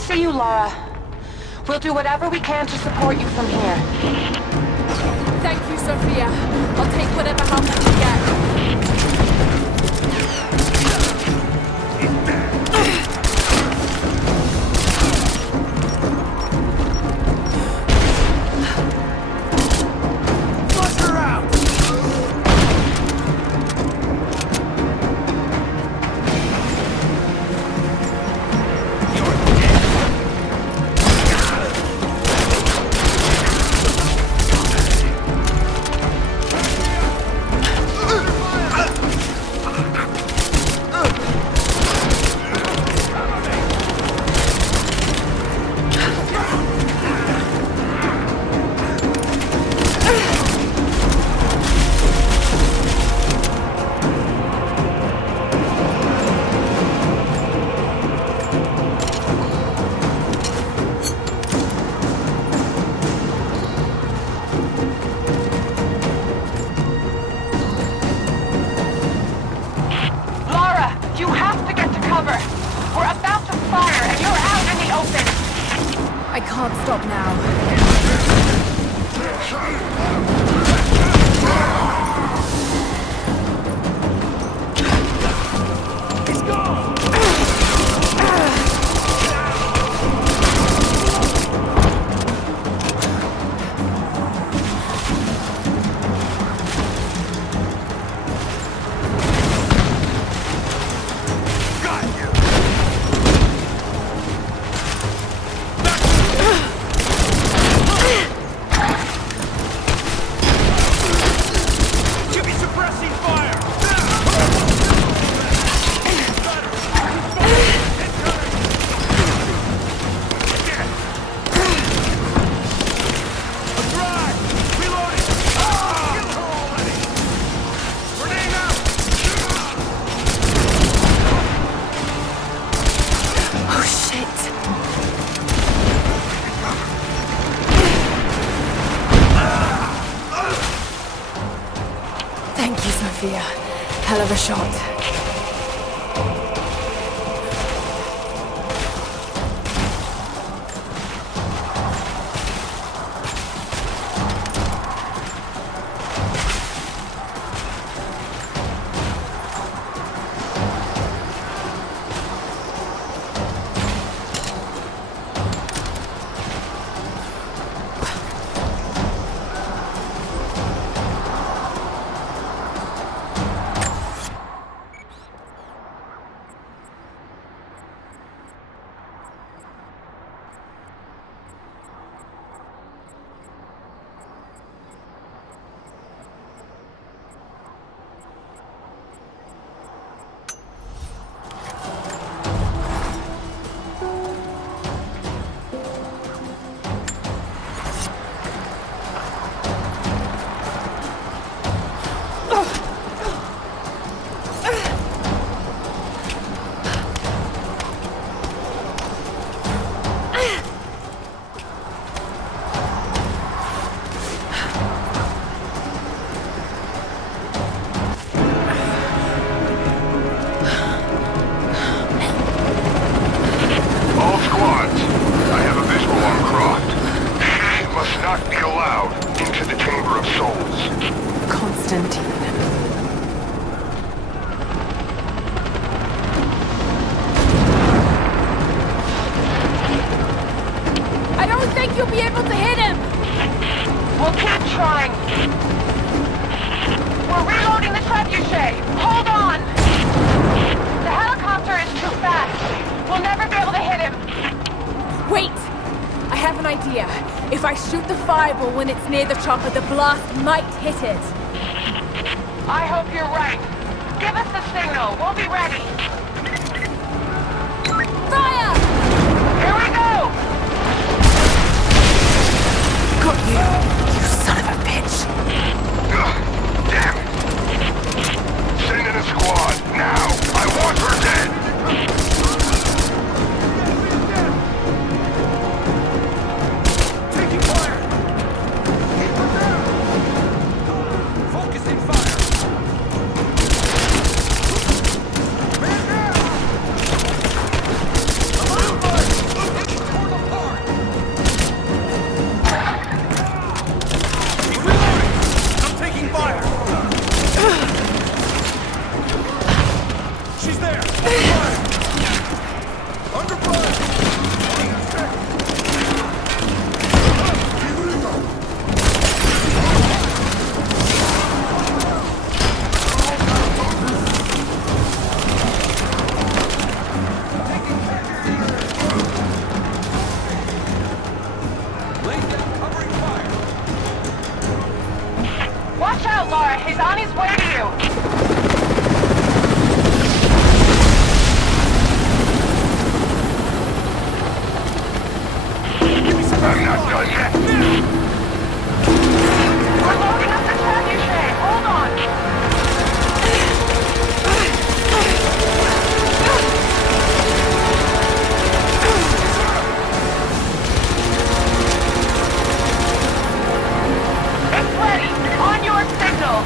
see you, Lara. We'll do whatever we can to support you from here. Thank you, Sophia. I'll take whatever help I can get. I can't stop now. Hell of a shot. Konstantin. I don't think you'll be able to hit him! We'll keep trying. We're reloading the trebuchet. Hold on! The helicopter is too fast. We'll never be able to hit him. Wait! I have an idea. If I shoot the fireball when it's near the chopper, the blast might hit it. I hope you're right. Give us the signal. We'll be ready. Fire! Here we go! Got you, you son of a bitch. Damn it! Send in a squad, now! I want her dead! Taking fire! Keep her down! Focusing fire! Man down! out, Lara. He's on his way to you. I'm not done yet. We're loading up the trebuchet. Hold on. It's ready. On your signal.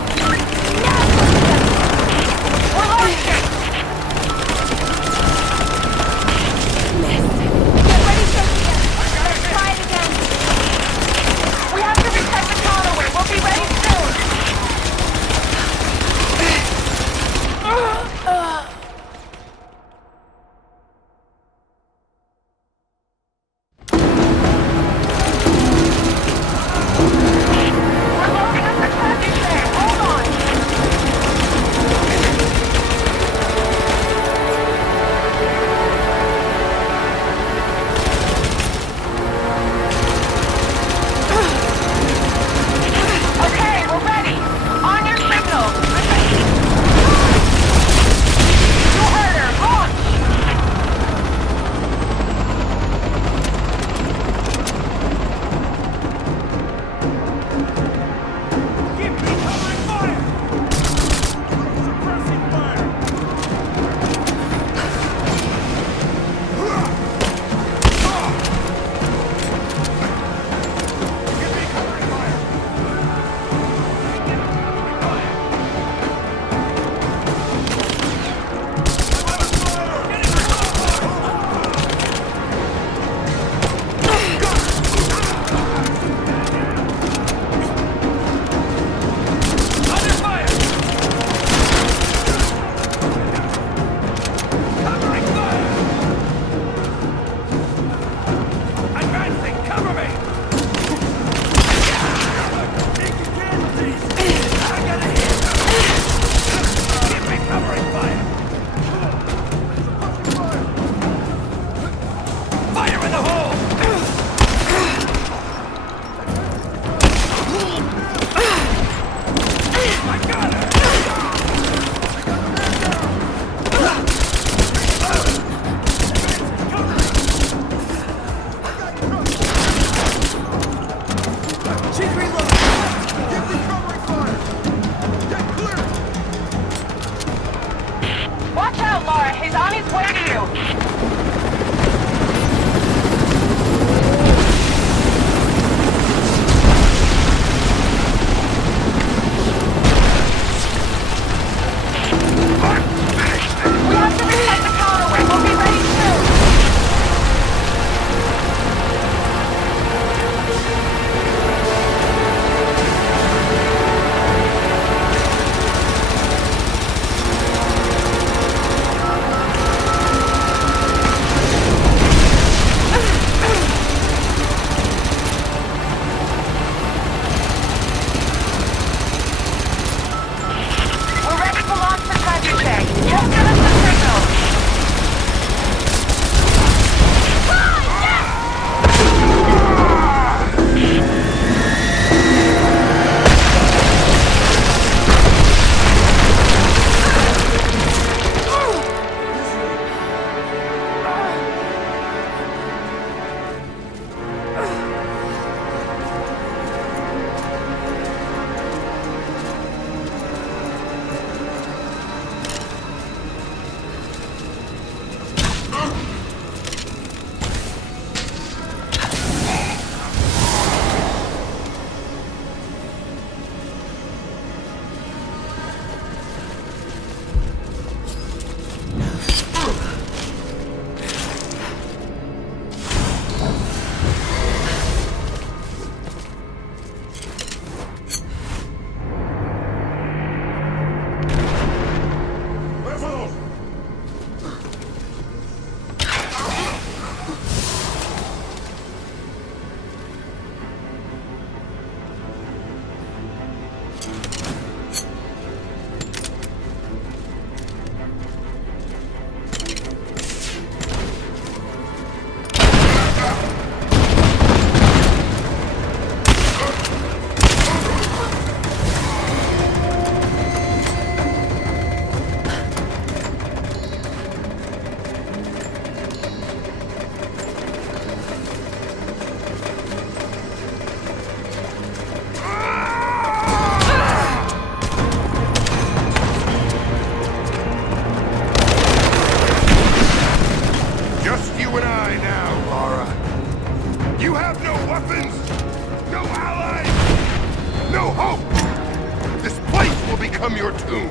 become your tomb.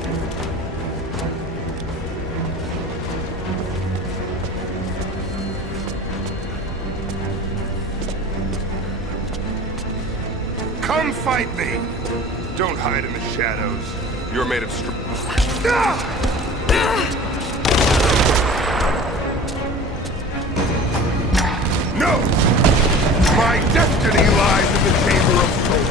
Come fight me! Don't hide in the shadows. You're made of No! My destiny lies in the Chamber of Souls.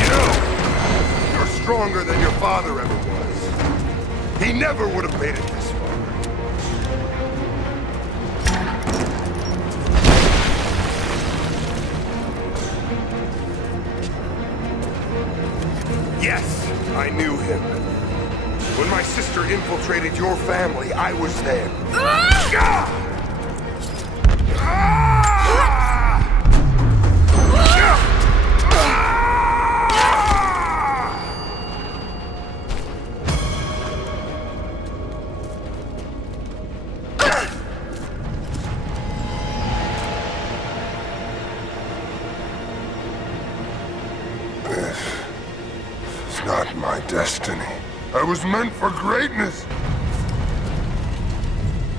You know, you're stronger than your father ever was. He never would have made it this far. Yes, I knew him. When my sister infiltrated your family, I was there. It's not my destiny. I was meant for greatness!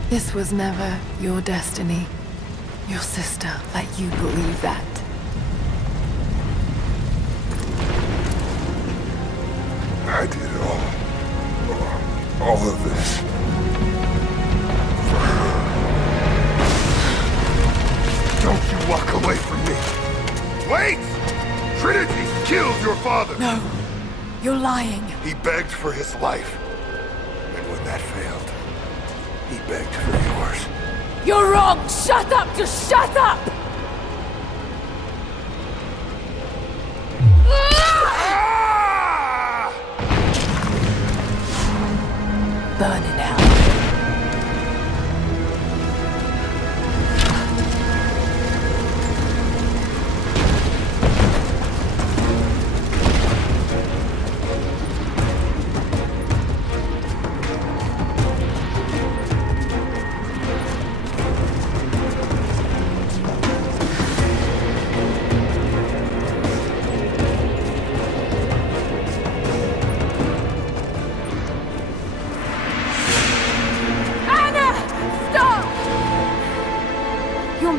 This was never your destiny. Your sister let you believe that. I did all of this for her. Don't you walk away from me! Wait! Trinity killed your father! No, you're lying. He begged for his life. And when that failed, he begged for yours. You're wrong! Shut up! Just shut up! Burn in hell.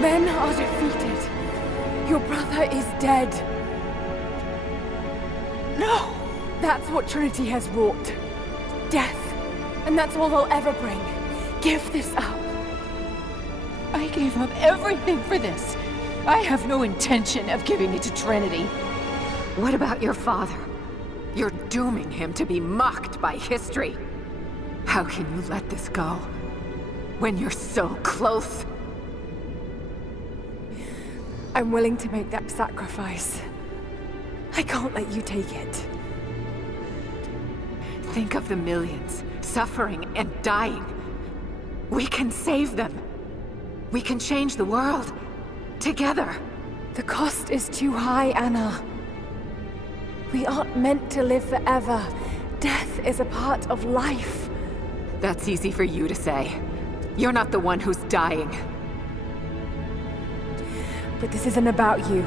Men are defeated. Your brother is dead. No! That's what Trinity has wrought. Death. And that's all they'll ever bring. Give this up. I gave up everything for this. I have no intention of giving it to Trinity. What about your father? You're dooming him to be mocked by history. How can you let this go? When you're so close? I'm willing to make that sacrifice. I can't let you take it. Think of the millions, suffering and dying. We can save them. We can change the world. Together. The cost is too high, Anna. We aren't meant to live forever. Death is a part of life. That's easy for you to say. You're not the one who's dying. But this isn't about you.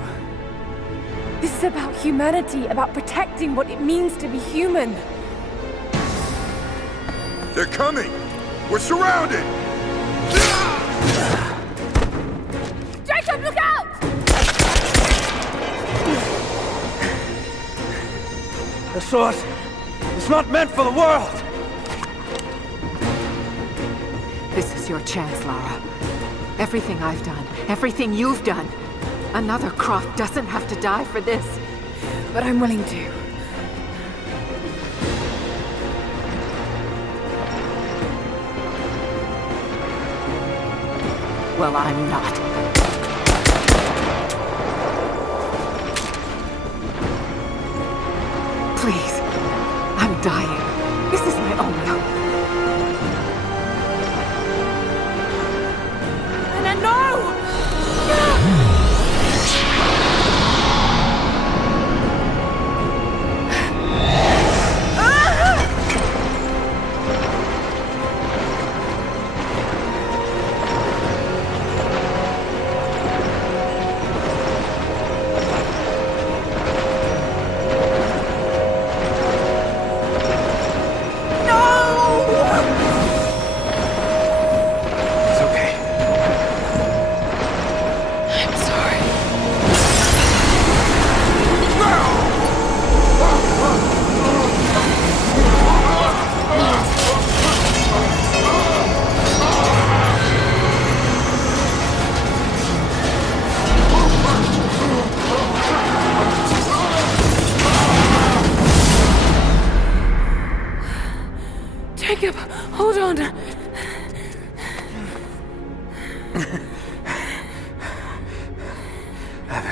This is about humanity, about protecting what it means to be human. They're coming! We're surrounded! Jacob, look out! The sword is not meant for the world! This is your chance, Lara. Everything I've done, everything you've done. Another Croft doesn't have to die for this. But I'm willing to. Well, I'm not. Please. I'm dying. This is my only hope. Anna, no!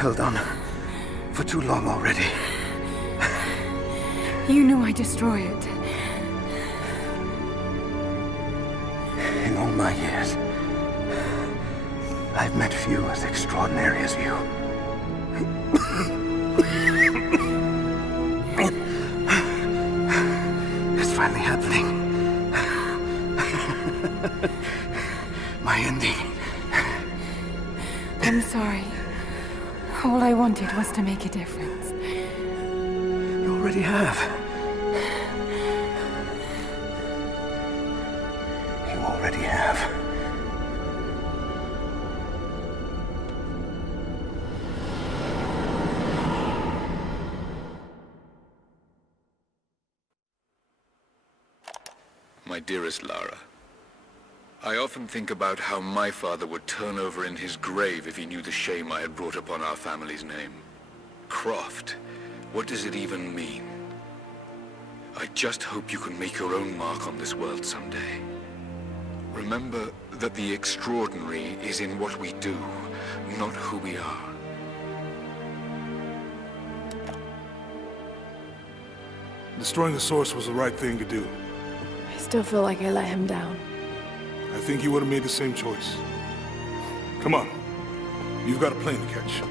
held on for too long already. You knew I'd destroy it. In all my years, I've met few as extraordinary as you. It's finally happening. My ending. I'm sorry. All I wanted was to make a difference. You already have. You already have. My dearest Lara, I often think about how my father would turn over in his grave if he knew the shame I had brought upon our family's name. Croft, what does it even mean? I just hope you can make your own mark on this world someday. Remember that the extraordinary is in what we do, not who we are. Destroying the source was the right thing to do. I still feel like I let him down. I think you would have made the same choice. Come on. You've got a plane to catch.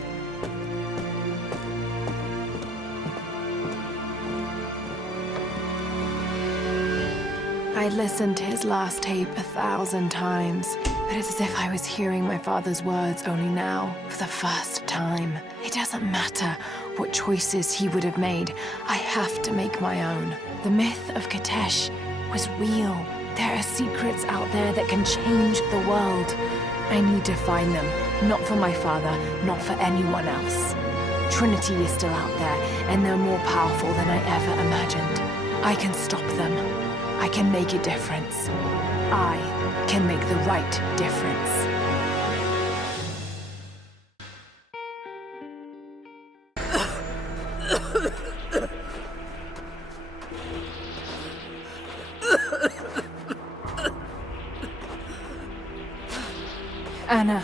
I listened to his last tape 1,000 times, but it's as if I was hearing my father's words only now, for the first time. It doesn't matter what choices he would have made. I have to make my own. The myth of Kitezh was real. There are secrets out there that can change the world. I need to find them, not for my father, not for anyone else. Trinity is still out there, and they're more powerful than I ever imagined. I can stop them. I can make a difference. I can make the right difference. Anna,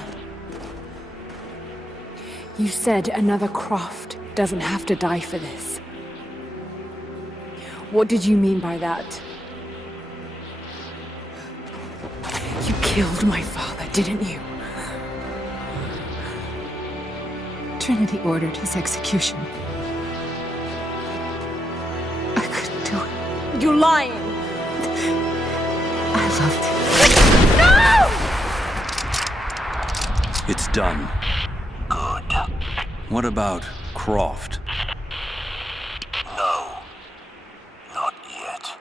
you said another Croft doesn't have to die for this. What did you mean by that? You killed my father, didn't you? Trinity ordered his execution. I couldn't do it. You're lying! I loved him. No! It's done. Good. What about Croft? No. Not yet.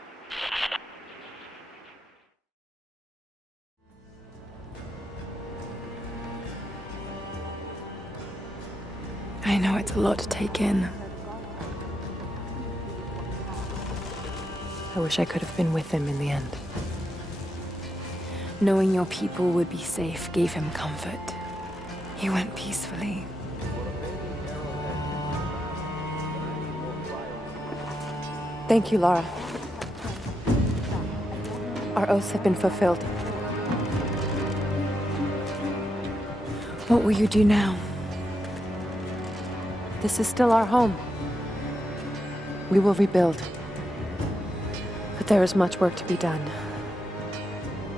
I know it's a lot to take in. I wish I could have been with him in the end. Knowing your people would be safe gave him comfort. He went peacefully. Thank you, Lara. Our oaths have been fulfilled. What will you do now? This is still our home. We will rebuild. But there is much work to be done.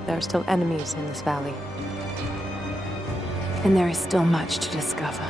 There are still enemies in this valley. And there is still much to discover.